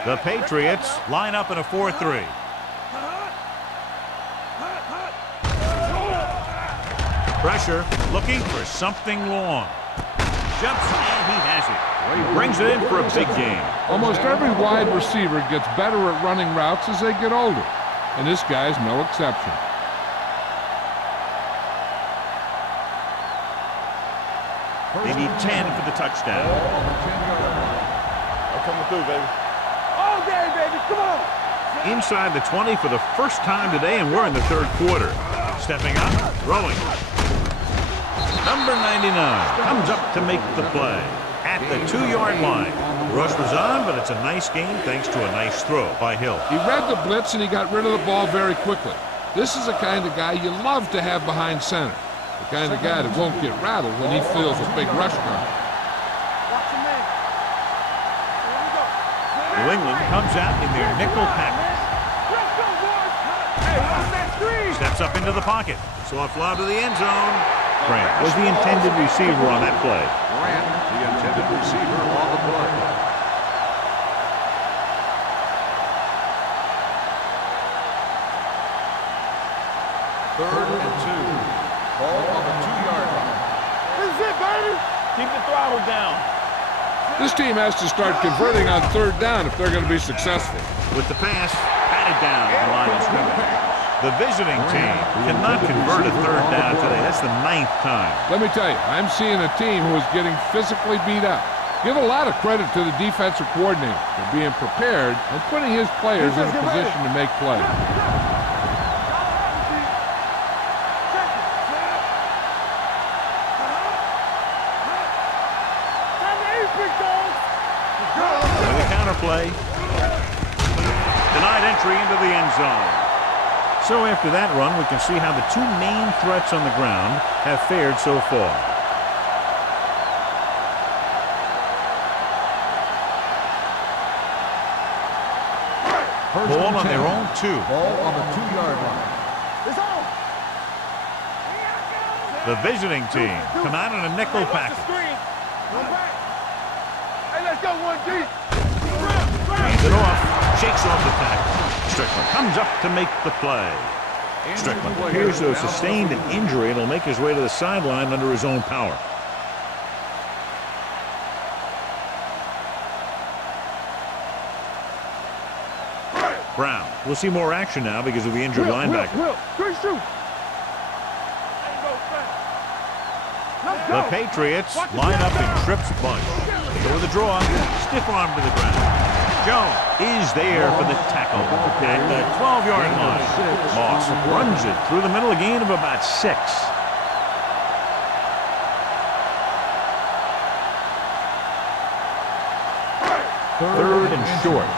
The Patriots line up in a 4-3. Pressure, looking for something long. Jumps and he has it. He brings it in for a big game. Almost every wide receiver gets better at running routes as they get older, and this guy's no exception. They need 10 for the touchdown. I'm coming through, baby. All day, baby. Come on. Inside the 20 for the first time today, and we're in the 3rd quarter. Stepping up, throwing. Number 99 comes up to make the play at the 2-yard line. Rush was on, but it's a nice game thanks to a nice throw by Hill. He read the blitz and he got rid of the ball very quickly. This is the kind of guy you love to have behind center. The kind of guy that won't get rattled when he feels a big rush coming. Watch the man. Here we go. New England comes out in their nickel package. Let's go, boys. Hey, watch that screen. Steps up into the pocket. Soft lob to the end zone. Grant was the intended receiver on that play. Grant, the intended receiver on the play. Third and 2. Ball on the 2-yard line. This is it, baby. Keep the throttle down. This team has to start converting on 3rd down if they're going to be successful. With the pass, patted down at the line of scrimmage. The visiting team cannot convert a 3rd down today. That's the 9th time. Let me tell you, I'm seeing a team who is getting physically beat up. Give a lot of credit to the defensive coordinator for being prepared and putting his players in a position to make plays. With a counterplay. Denied entry into the end zone. So after that run, we can see how the 2 main threats on the ground have fared so far. Ball on their own 2. Ball on the 2-yard line. It's on. The visiting team come out in a nickel Watch the package. screen. Go back. Hey, let's go one deep. Hands it off. Shakes off the tackle. Strickland comes up to make the play. Strickland appears to have sustained an injury and will make his way to the sideline under his own power. Brown. We'll see more action now because of the injured linebacker. The Patriots line up in trips bunch. They go with the draw. Stiff arm to the ground. Jones is there for the tackle at the 12-yard line. Moss runs it through the middle, a gain of about 6. Third and short.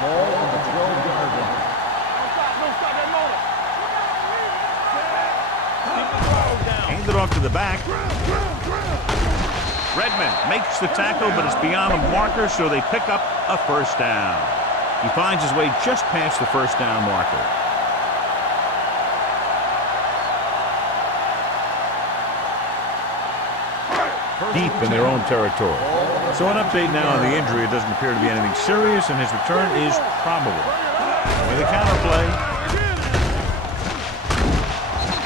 Ball on the 12-yard line. Hands it off to the back. Redmond makes the tackle, but it's beyond a marker, so they pick up a first down. He finds his way just past the first down marker. Deep in their own territory. So an update now on the injury. It doesn't appear to be anything serious, and his return is probable. With a counterplay.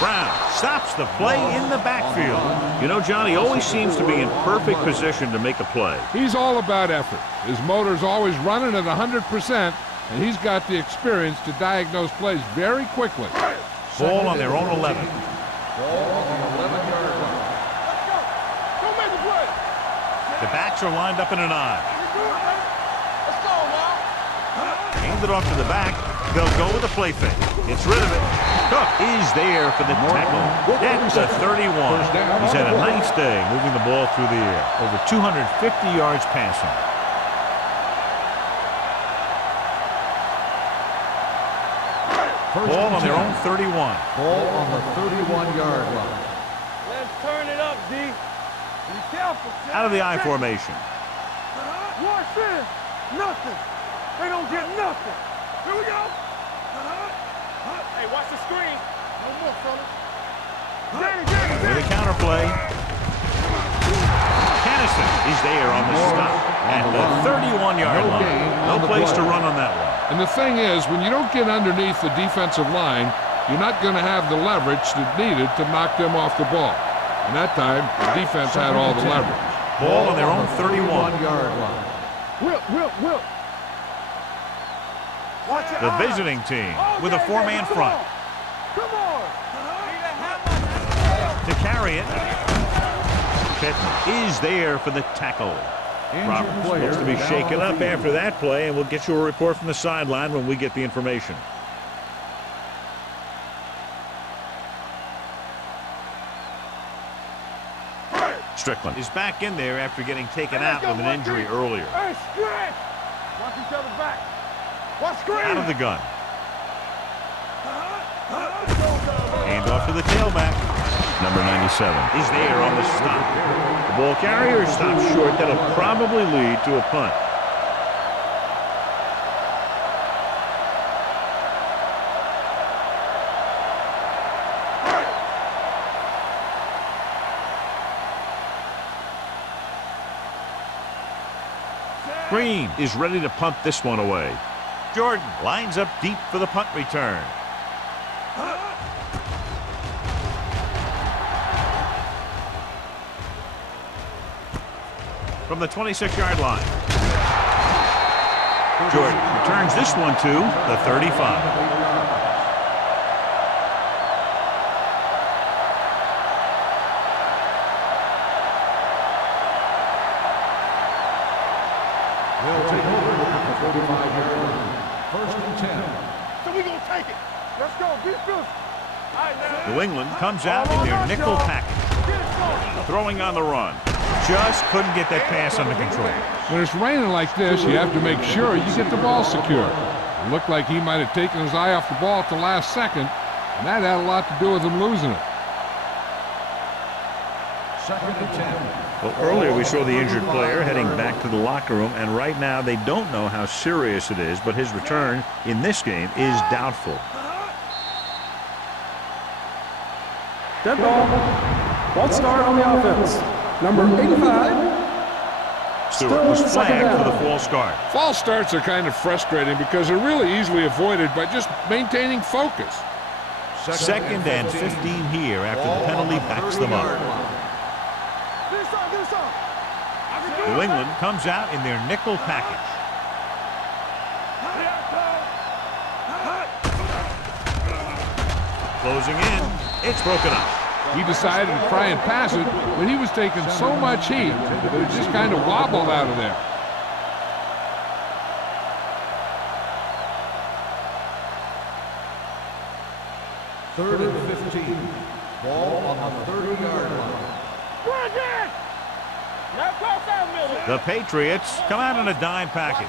Brown stops the play in the backfield. You know, John, he always seems to be in perfect position to make a play. He's all about effort. His motor's always running at 100%, and he's got the experience to diagnose plays very quickly. Ball on their own 11. Ball on the 11-yard line. The backs are lined up in an I. Hands it off to the back. They'll go with a play fake. Gets rid of it. Cook is there for the tackle. That's a 31. He's had a nice day moving the ball through the air. Over 250 yards passing. Ball on their own 31. Ball on the 31-yard line. Let's turn it up, D. Be careful. Out of the I formation. Watch this. Nothing. They don't get nothing. Here we go. Hey, watch the screen. No more, fella. With a counterplay. Kennison is there on the stop at the 31-yard line. No place to run on that one. And the thing is, when you don't get underneath the defensive line, you're not going to have the leverage that's needed to knock them off the ball. And that time, the defense had all the leverage. Ball on their own 31-yard line. Whip. The visiting team with a 4-man front. Come on. To carry it. Pittman is there for the tackle. Roberts looks to be shaken up after that play, and we'll get you a report from the sideline when we get the information. Strickland is back in there after getting taken out with an injury earlier. Hey, stretch. Watch each other back. Watch screen. Out of the gun. Hand off to the tailback. Number 97 is there on the stop. The ball carrier stops short. That'll probably lead to a punt. Green is ready to punt this one away. Jordan lines up deep for the punt return. From the 26-yard line. Jordan returns this one to the 35. They'll take over at the 45-yard line. First and 10. So we're going to take it. Let's go. Defense. New England comes out in their nickel package. Throwing on the run. Just couldn't get that pass under control. When it's raining like this, you have to make sure you get the ball secure. It looked like he might have taken his eye off the ball at the last second, and that had a lot to do with him losing it. Second and 10. Well, earlier we saw the injured player heading back to the locker room, and right now they don't know how serious it is, but his return in this game is doubtful. Dead ball. Ball start on the offense. Number 85. Stewart was flagged for the false start. False starts are kind of frustrating because they're really easily avoided by just maintaining focus. Second and 15 here after the penalty backs them up. New England comes out in their nickel package. Closing in, it's broken up. He decided to try and pass it, but he was taking so much heat that it just kind of wobbled out of there. Third and 15. Ball on the 30-yard line. The Patriots come out in a dime package.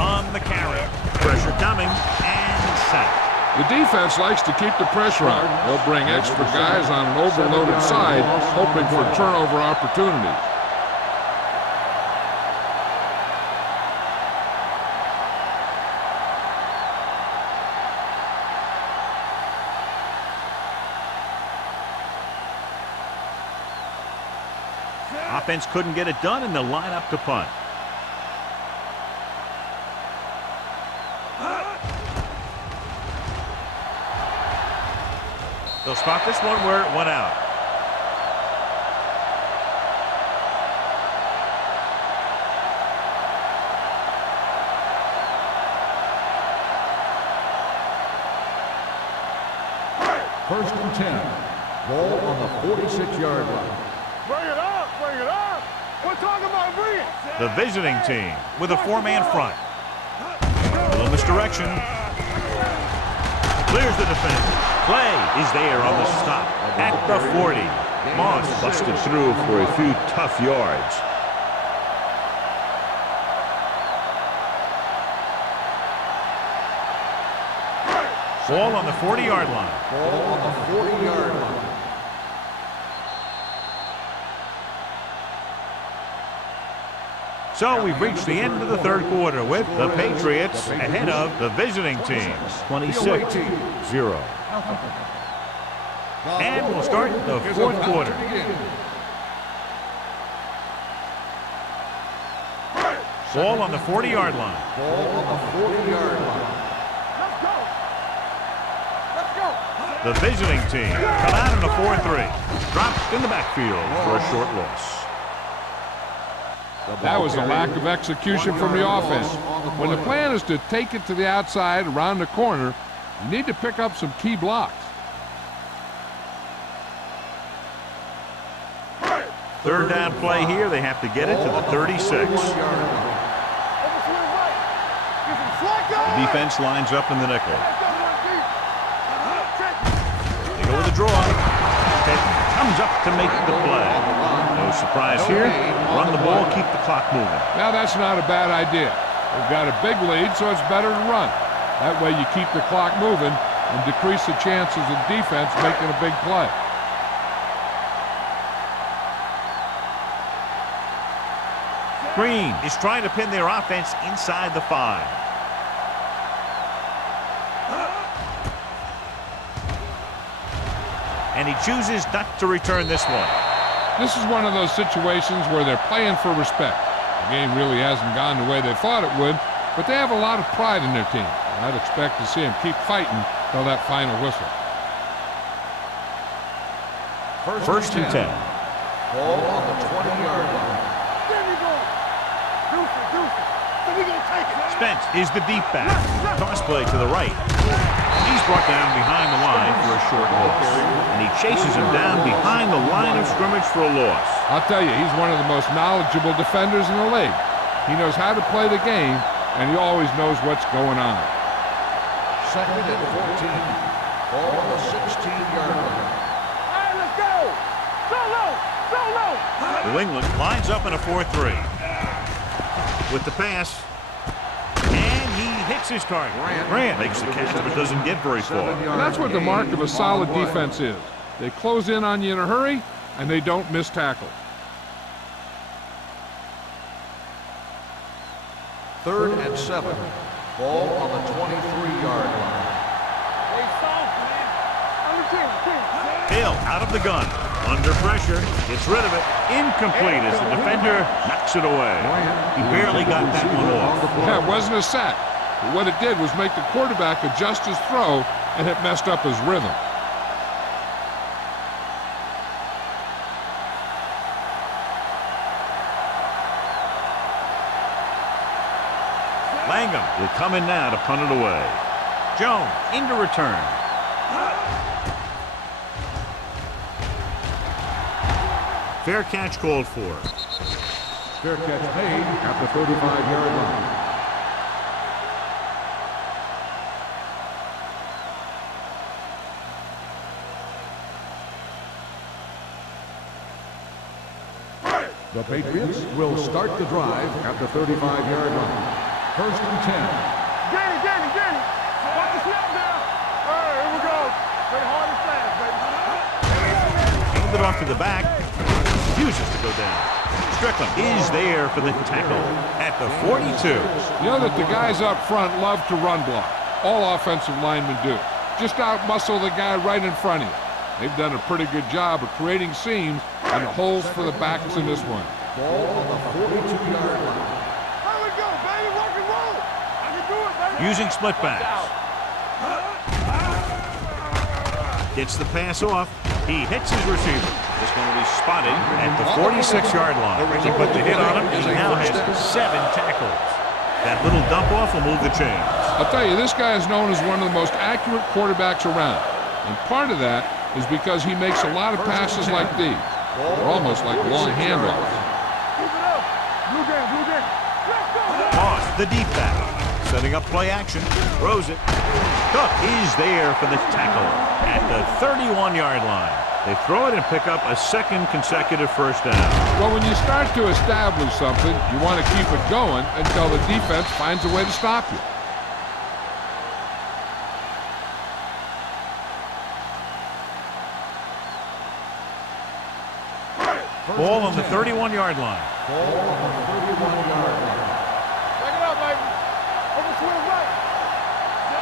On the carry. Pressure coming and sacked. The defense likes to keep the pressure on. They'll bring extra guys on an overloaded side, hoping for turnover opportunities. Offense couldn't get it done, and they'll line up to punt. They'll spot this one where it went out. First and 10. Ball on the 46-yard line. Bring it up, bring it up. We're talking about bring it. The visiting team with a four-man front. A little misdirection. Clears the defense. Play is there on the stop at the 40. Moss busted through for a few tough yards. Ball on the 40-yard line. Ball on the 40-yard line. So we've reached the end of the third quarter with the Patriots ahead of the visiting team, 26-0. And we'll start the fourth quarter. Ball on the 40-yard line. Ball on the 40-yard line. The visiting team come out in a 4-3. Dropped in the backfield for a short loss. That was a lack of execution from the offense. When the plan is to take it to the outside around the corner, you need to pick up some key blocks. Third down play here. They have to get it to the 36. The defense lines up in the nickel. They go with a draw. Pitt comes up to make the play. No surprise here. Run the ball, keep the clock moving. Now that's not a bad idea. They've got a big lead, so it's better to run. That way you keep the clock moving and decrease the chances of defense making a big play. Green is trying to pin their offense inside the 5. And he chooses not to return this one. This is one of those situations where they're playing for respect. The game really hasn't gone the way they thought it would, but they have a lot of pride in their team. I'd expect to see them keep fighting till that final whistle. First and 10. Ball on the 20-yard line. Spence is the deep back. Toss play to the right. He's brought down behind the line for a short loss. And he chases him down behind the line of scrimmage for a loss. I'll tell you, he's one of the most knowledgeable defenders in the league. He knows how to play the game, and he always knows what's going on. Second and 14. Ball on the 16-yard line. Hey, let's go. Solo, solo. New England lines up in a 4-3. With the pass. And he hits his target. Grant makes the catch, but doesn't get very far. And that's what the mark of a solid defense is. They close in on you in a hurry, and they don't miss tackles. Third and 7. Ball on the 23-yard line. Hill Hale out of the gun. Under pressure, gets rid of it. Incomplete as the defender knocks it away. He barely got that one off. Yeah, it wasn't a sack. But what it did was make the quarterback adjust his throw, and it messed up his rhythm. Langham will come in now to punt it away. Jones into return. Fair catch called for. Fair catch made at the 35-yard line. The Patriots will start the drive at the 35-yard line. 1st and 10. Danny. Watch the snap now. All right, here we go. Play hard and fast, baby. Hand it off to the back. Refuses to go down. Strickland is there for the tackle at the 42. You know that the guys up front love to run block. All offensive linemen do. Just out-muscle the guy right in front of you. They've done a pretty good job of creating seams and holes for the backs in this one. Ball on the 42-yard line. Here we go, baby. Rock and roll. I can do it, baby. Using split backs. Gets the pass off. He hits his receiver. This one will be spotted at the 46-yard line. He put the hit on him. He now has 7 tackles. That little dump off will move the chains. I'll tell you, this guy is known as one of the most accurate quarterbacks around. And part of that is because he makes a lot of passes like these. They're almost like long handoffs. Keep it up. Blue game. Let's go. Moss, the deep back. Setting up play action. Throws it. Cook is there for the tackle at the 31-yard line. They throw it and pick up a second consecutive first down. Well, when you start to establish something, you want to keep it going until the defense finds a way to stop you. Ball on the 31-yard line. Ball on the 31-yard line. Take it up, baby. Over swing right.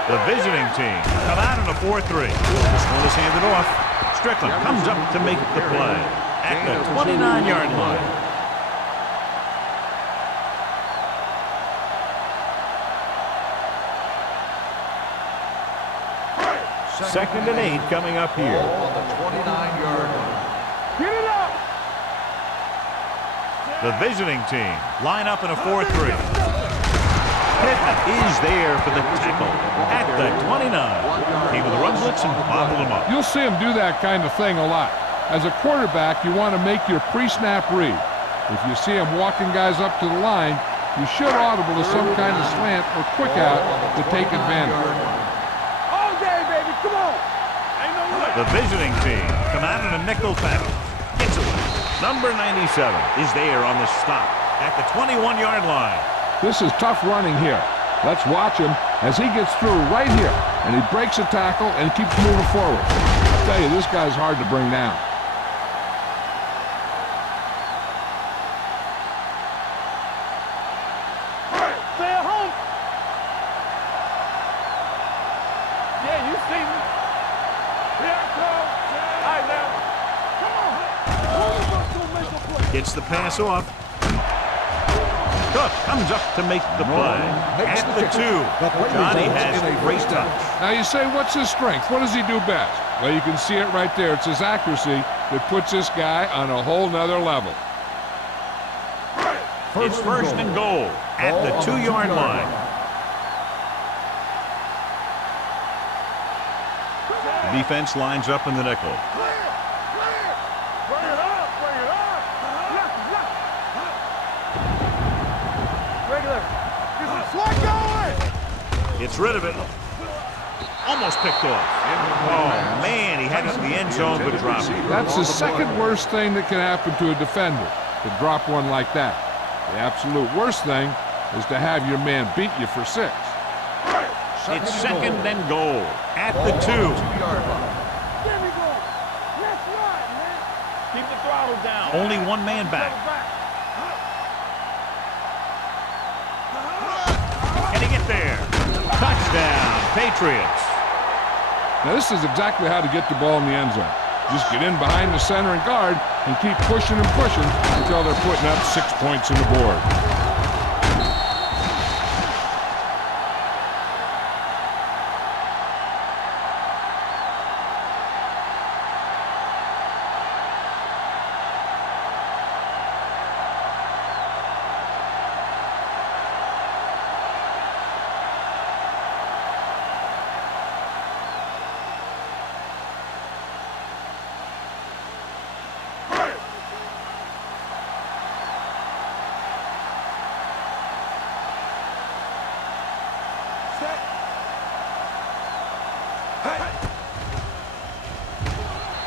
The visiting team come out in a 4-3. This one is handed off. Strickland comes up to make the play at the 29-yard line. Second and 8 coming up here. Ball on the 29-yard line. Get it up. The visiting team line up in a 4-3. Pittman is there for the tackle at the 29. He will run blitz and bobble him up. You'll see him do that kind of thing a lot. As a quarterback, you want to make your pre-snap read. If you see him walking guys up to the line, you should audible to some kind of slant or quick out to take advantage. All day, baby. Come on. Ain't no way. The visiting team come out in a nickel package. Gets away. Number 97 is there on the stop at the 21-yard line. This is tough running here. Let's watch him as he gets through right here, and he breaks a tackle and keeps moving forward. I tell you, this guy's hard to bring down. Stay at home. Yeah, you see me. Here I come. All right, now. Come on. Who's going to make a play? Gets the pass off. Cook comes up to make the play at the 2. Johnny has great touch. Now you say, what's his strength? What does he do best? Well, you can see it right there. It's his accuracy that puts this guy on a whole nother level. It's first and goal at the 2-yard line. The defense lines up in the nickel. Clear. Bring it up. Regular. Get some slack going. Gets rid of it. Almost picked off. Oh, man, he had it in the end zone, but dropped it. That's the second worst thing that can happen to a defender, to drop one like that. The absolute worst thing is to have your man beat you for 6. It's second and goal at the 2. There we go. Let's ride, man. Keep the throttle down. Only one man back. Can he get there? Touchdown, Patriots. Now, this is exactly how to get the ball in the end zone. Just get in behind the center and guard and keep pushing and pushing until they're putting up 6 points on the board.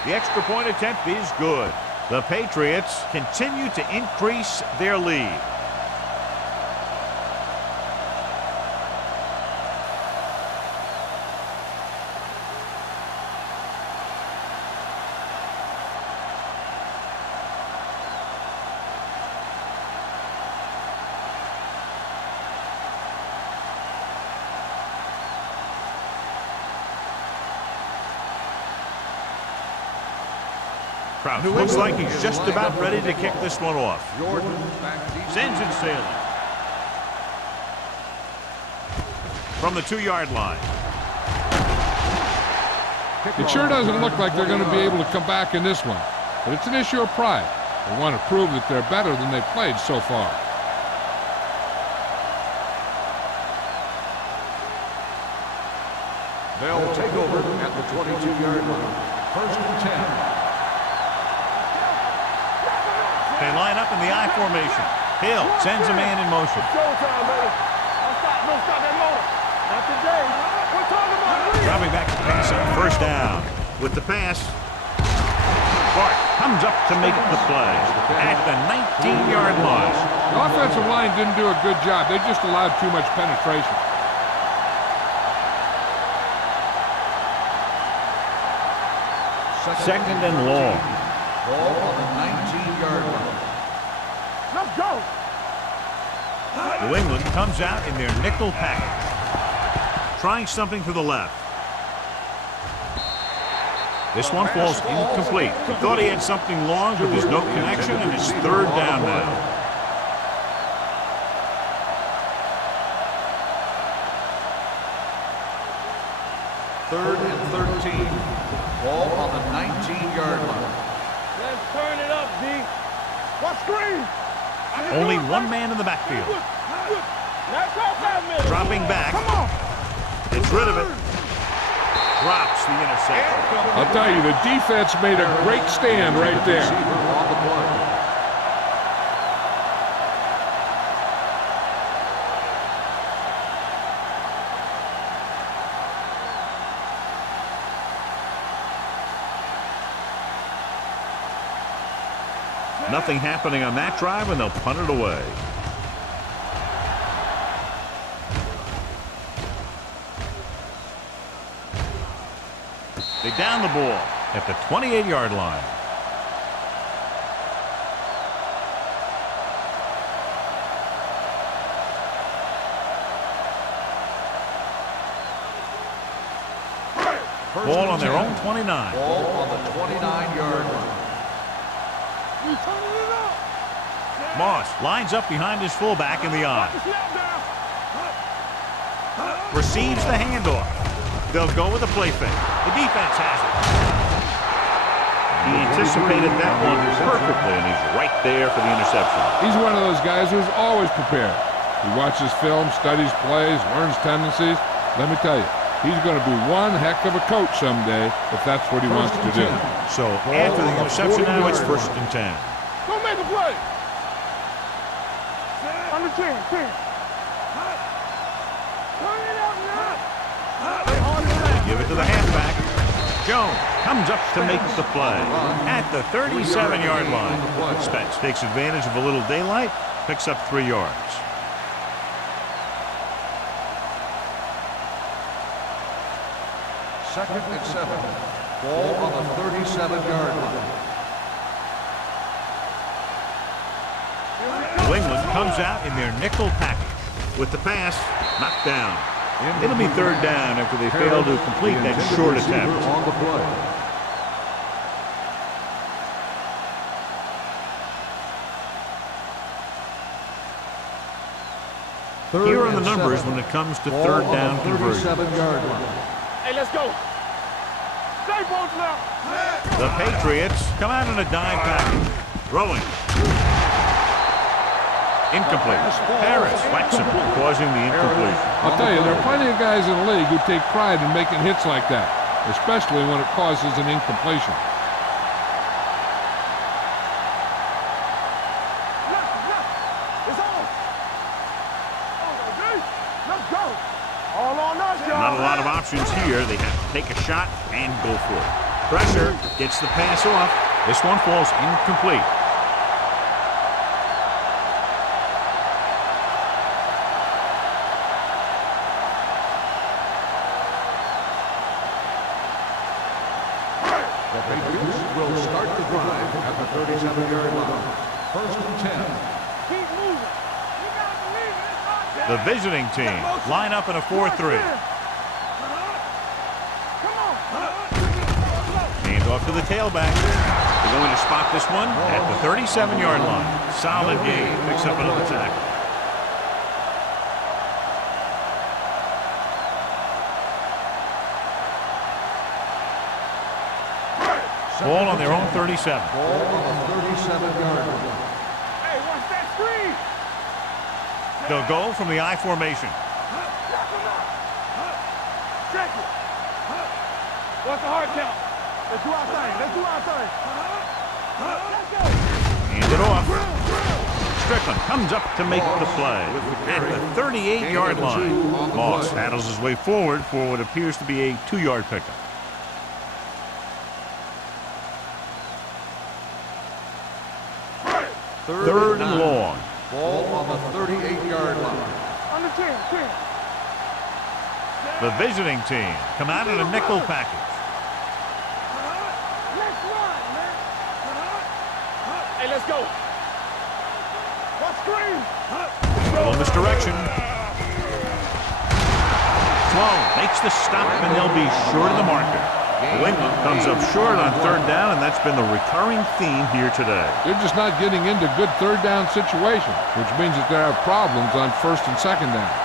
The extra point attempt is good. The Patriots continue to increase their lead. Crouch looks like he's just about ready to kick this one off. Sends it sailing. From the 2-yard line. It sure doesn't look like they're going to be able to come back in this one, but it's an issue of pride. They want to prove that they're better than they've played so far. They'll take over at the 22-yard line. First and 10. They line up in the I formation. Hill sends a man in motion. Showtime, baby. Don't stop that motor. Not today. We're talking about Dropping back to pass on first down. With the pass, Clark comes up to make the play at the 19-yard line. The offensive line didn't do a good job. They just allowed too much penetration. Second and long. Ball on the 19-yard line. Let's go. New England comes out in their nickel package. Trying something to the left. This one falls incomplete. He thought he had something long, but there's no connection, and it's third down now. Third and 13. Ball on the 19-yard line. Let's turn it up, D. What screen? Only one man in the backfield. Let's go, 5 minutes. Dropping back. Come on. Gets rid of it. Drops the interception. I'll tell you, the defense made a great stand right there. On the play. Nothing happening on that drive, and they'll punt it away. They down the ball at the 28-yard line. Ball on their own 29. Ball on the 29-yard line. You turning it up. Moss lines up behind his fullback in the I. Snap down. Receives the handoff. They'll go with a play fake. The defense has it. He anticipated that one perfectly, and he's right there for the interception. He's one of those guys who's always prepared. He watches film, studies plays, learns tendencies. Let me tell you, he's going to be one heck of a coach someday if that's what he wants to do. So after the interception now, it's first and 10. Go make a play. Under 10. Turn it up now. Give it to the halfback. Jones comes up to make the play at the 37-yard line. Spence takes advantage of a little daylight, picks up 3 yards. Second and 7. Ball on the 37-yard line. New England comes out in their nickel package. With the pass, knocked down. It'll be third down after they fail to complete that short attempt. On the play. Here are the numbers when it comes to third down conversion. 37-yard line. Hey, let's go. Stay both now. The Patriots come out in a dime package. Throwing. Incomplete. Harris whacks him, causing the incompletion. I'll tell you, there are plenty of guys in the league who take pride in making hits like that, especially when it causes an incompletion. It's on. Let's go. All on us, y'all. Not a lot of options here. They have to take a shot and go for it. Pressure gets the pass off. This one falls incomplete. The Patriots will start the drive at the 37-yard line. First and 10. Keep moving. You gotta believe it. It's our time. The visiting team line up in a 4-3. Come on. Hands off to the tailback. They're going to spot this one at the 37-yard line. Solid game. Picks up another tackle. Ball on their own 37. Ball on the 37-yard line. Hey, watch that screen. They'll go from the I formation. Check it. What's the hard count? Let's do our thing. Let's do our thing. Let's go. Hand it off. Strickland comes up to make the play at the 38-yard line. Moss paddles his way forward for what appears to be a 2-yard pickup. Third and long. Ball on the 38-yard line. Under 10. The visiting team come out in a nickel package. Let's run, man. Hey, let's go. What screen? Little misdirection. Sloan makes the stop, and they'll be short of the marker. The wing comes up short on third down, and that's been the recurring theme here today. They're just not getting into good third down situations, which means that they have problems on first and second down.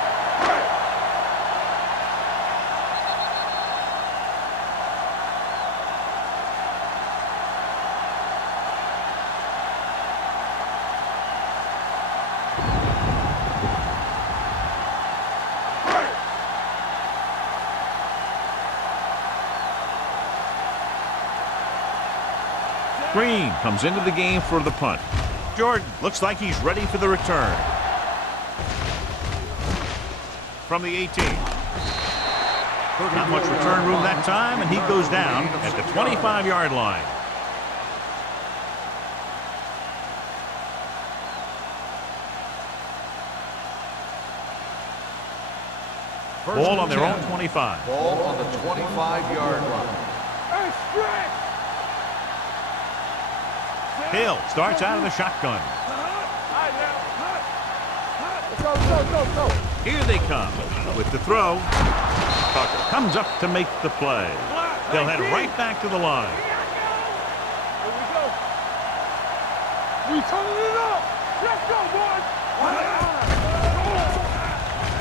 Green comes into the game for the punt. Jordan looks like he's ready for the return. From the 18. Not much return room that time, and he goes down at the 25-yard line. Ball on their own 25. Ball on the 25-yard line. Hey, stretch. Hill starts out of the shotgun. Go. Here they come with the throw. Tucker comes up to make the play. They'll head right back to the line. Here we go. We turning it up. Let's go, boys.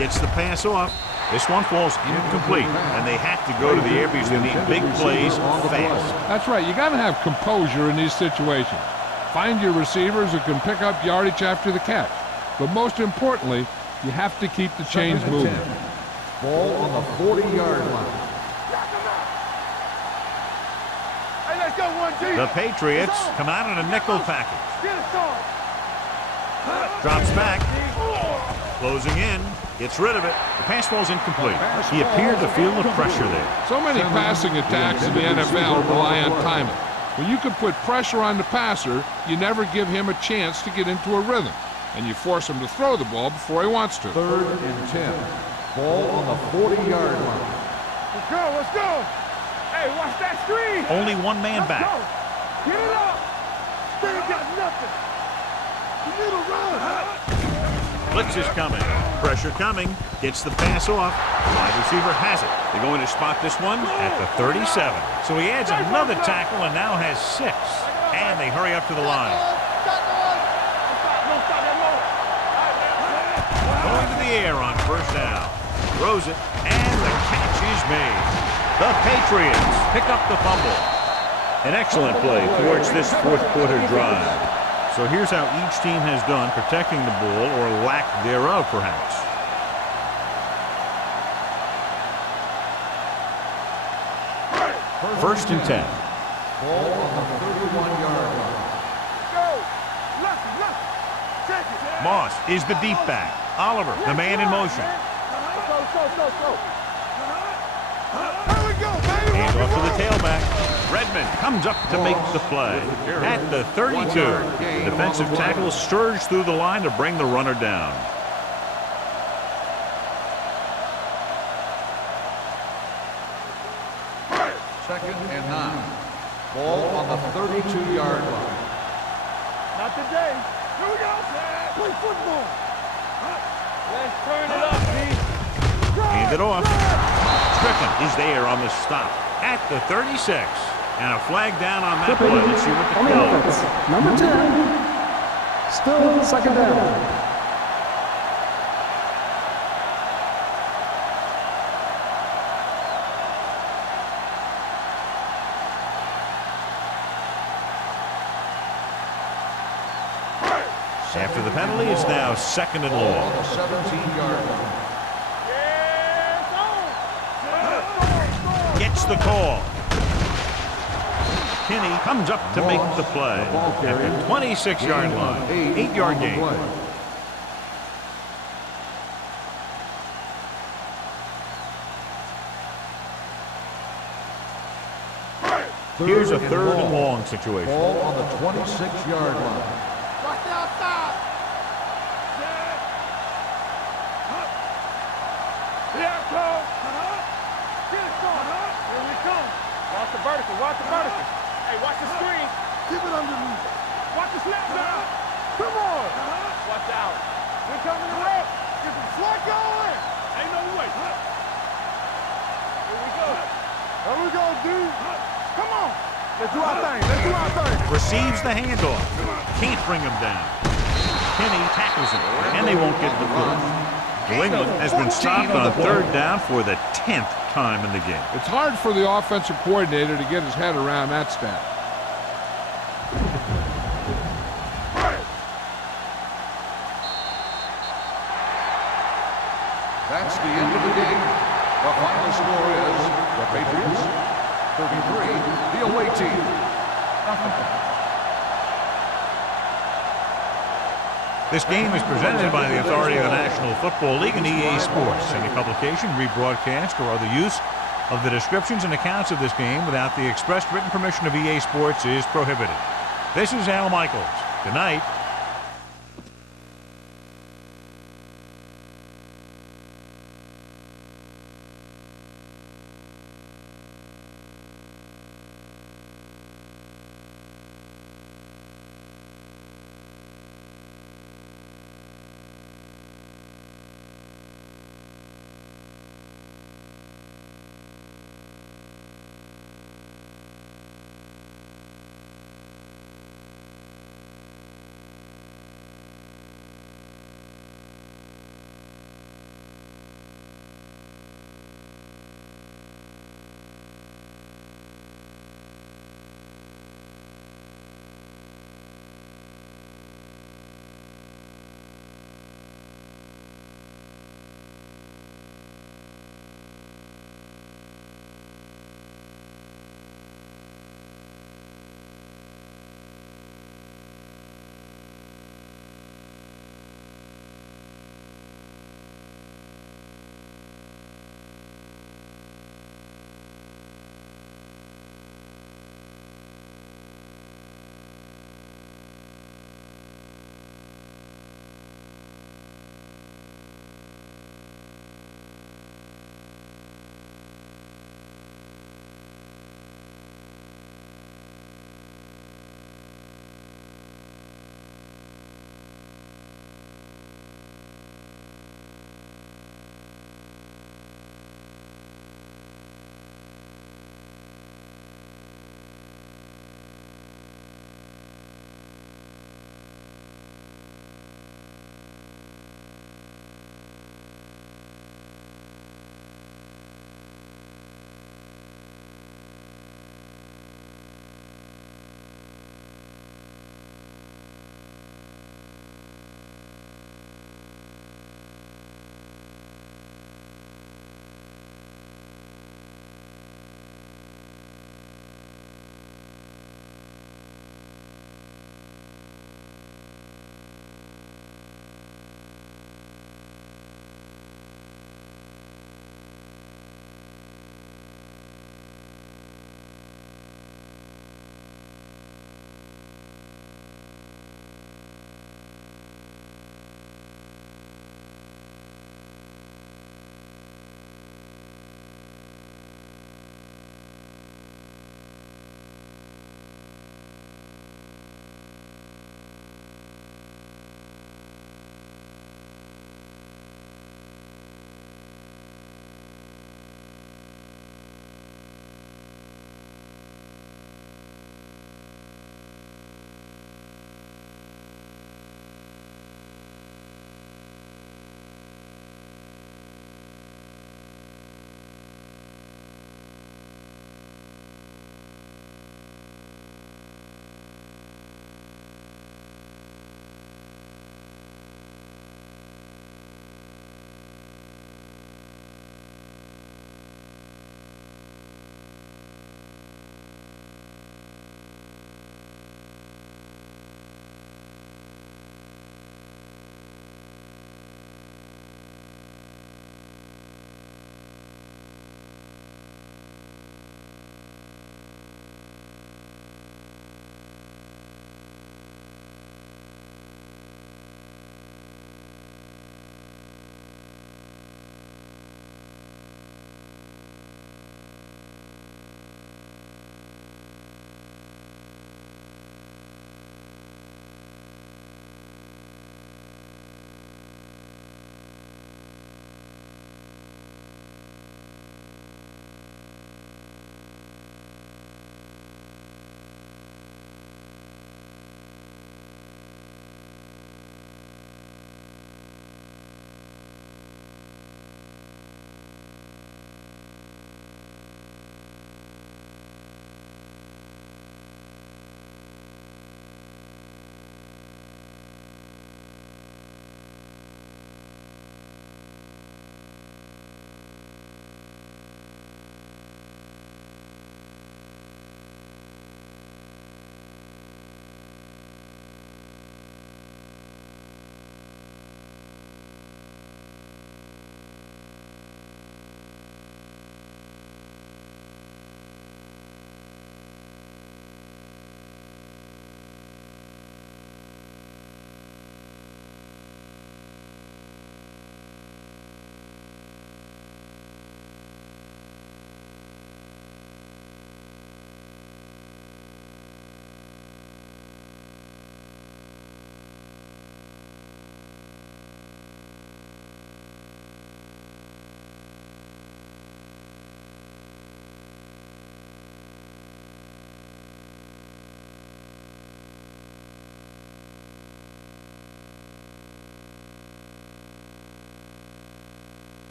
Gets the pass off. This one falls incomplete, and they have to go to the air because they need big plays fast. That's right. You got to have composure in these situations. Find your receivers who can pick up yardage after the catch. But most importantly, you have to keep the chains moving. Ball on the 40-yard line. Hey, let's go, 1G. The Patriots come out in a nickel package. Get us on. Drops back. Closing in. Gets rid of it. The pass falls incomplete. He appeared to feel the pressure there. So many passing attacks in the NFL rely on timing. When you can put pressure on the passer, you never give him a chance to get into a rhythm, and you force him to throw the ball before he wants to. Third and 10. Ball on the 40-yard line. Let's go. Hey, watch that screen. Only one man back. Go. Get it up. Still got nothing. You need to run. Blitz is coming. Pressure coming. Gets the pass off. Wide receiver has it. They're going to spot this one at the 37. So he adds another tackle and now has 6. And they hurry up to the line. Going to the the air on first down. Throws it, and the catch is made. The Patriots pick up the fumble. An excellent play towards this fourth quarter drive. So here's how each team has done protecting the ball, or lack thereof, perhaps. First and 10. Ball on the 31-yard line. Go. Left, take it. Moss is the deep back. Oliver, the man in motion. Go. Here we go, baby. Hand off to the tailback. Redmond comes up to make the play. At the 32, defensive tackle surged through the line to bring the runner down. Second and 9. Ball on the 32-yard line. Not today. Here we go. Play football. Let's turn it up, B. Hand it off. Strickland is there on the stop at the 36. And a flag down on that play. Let's see what the On the call offense, number 10. Still second down. After the penalty, it's now second and long. On the 17-yard line. Gets the call. Kinney comes up to make the play. At the 26-yard line. 8-yard gain. Here's a third and long situation. Ball on the 26-yard line. Watch the outside. Here it comes. Get it going. Here we come. Watch the vertical. Hey, watch the screen. Keep it underneath. Watch the snap down. Come on. Watch out. We're coming to rep. Get the slot going. Ain't no way. Here we go. Here we go, dude. Come on. Let's do our thing. Receives the handoff. Can't bring him down. Kinney tackles him, and they won't get the first. New England has been stopped on third down for the 10th time in the game. It's hard for the offensive coordinator to get his head around that stat. That's the end of the game. The final score is the Patriots 33, the away team. This game is presented by the authority of the National Football League and EA Sports. Any publication, rebroadcast, or other use of the descriptions and accounts of this game without the express written permission of EA Sports is prohibited. This is Al Michaels. Good night.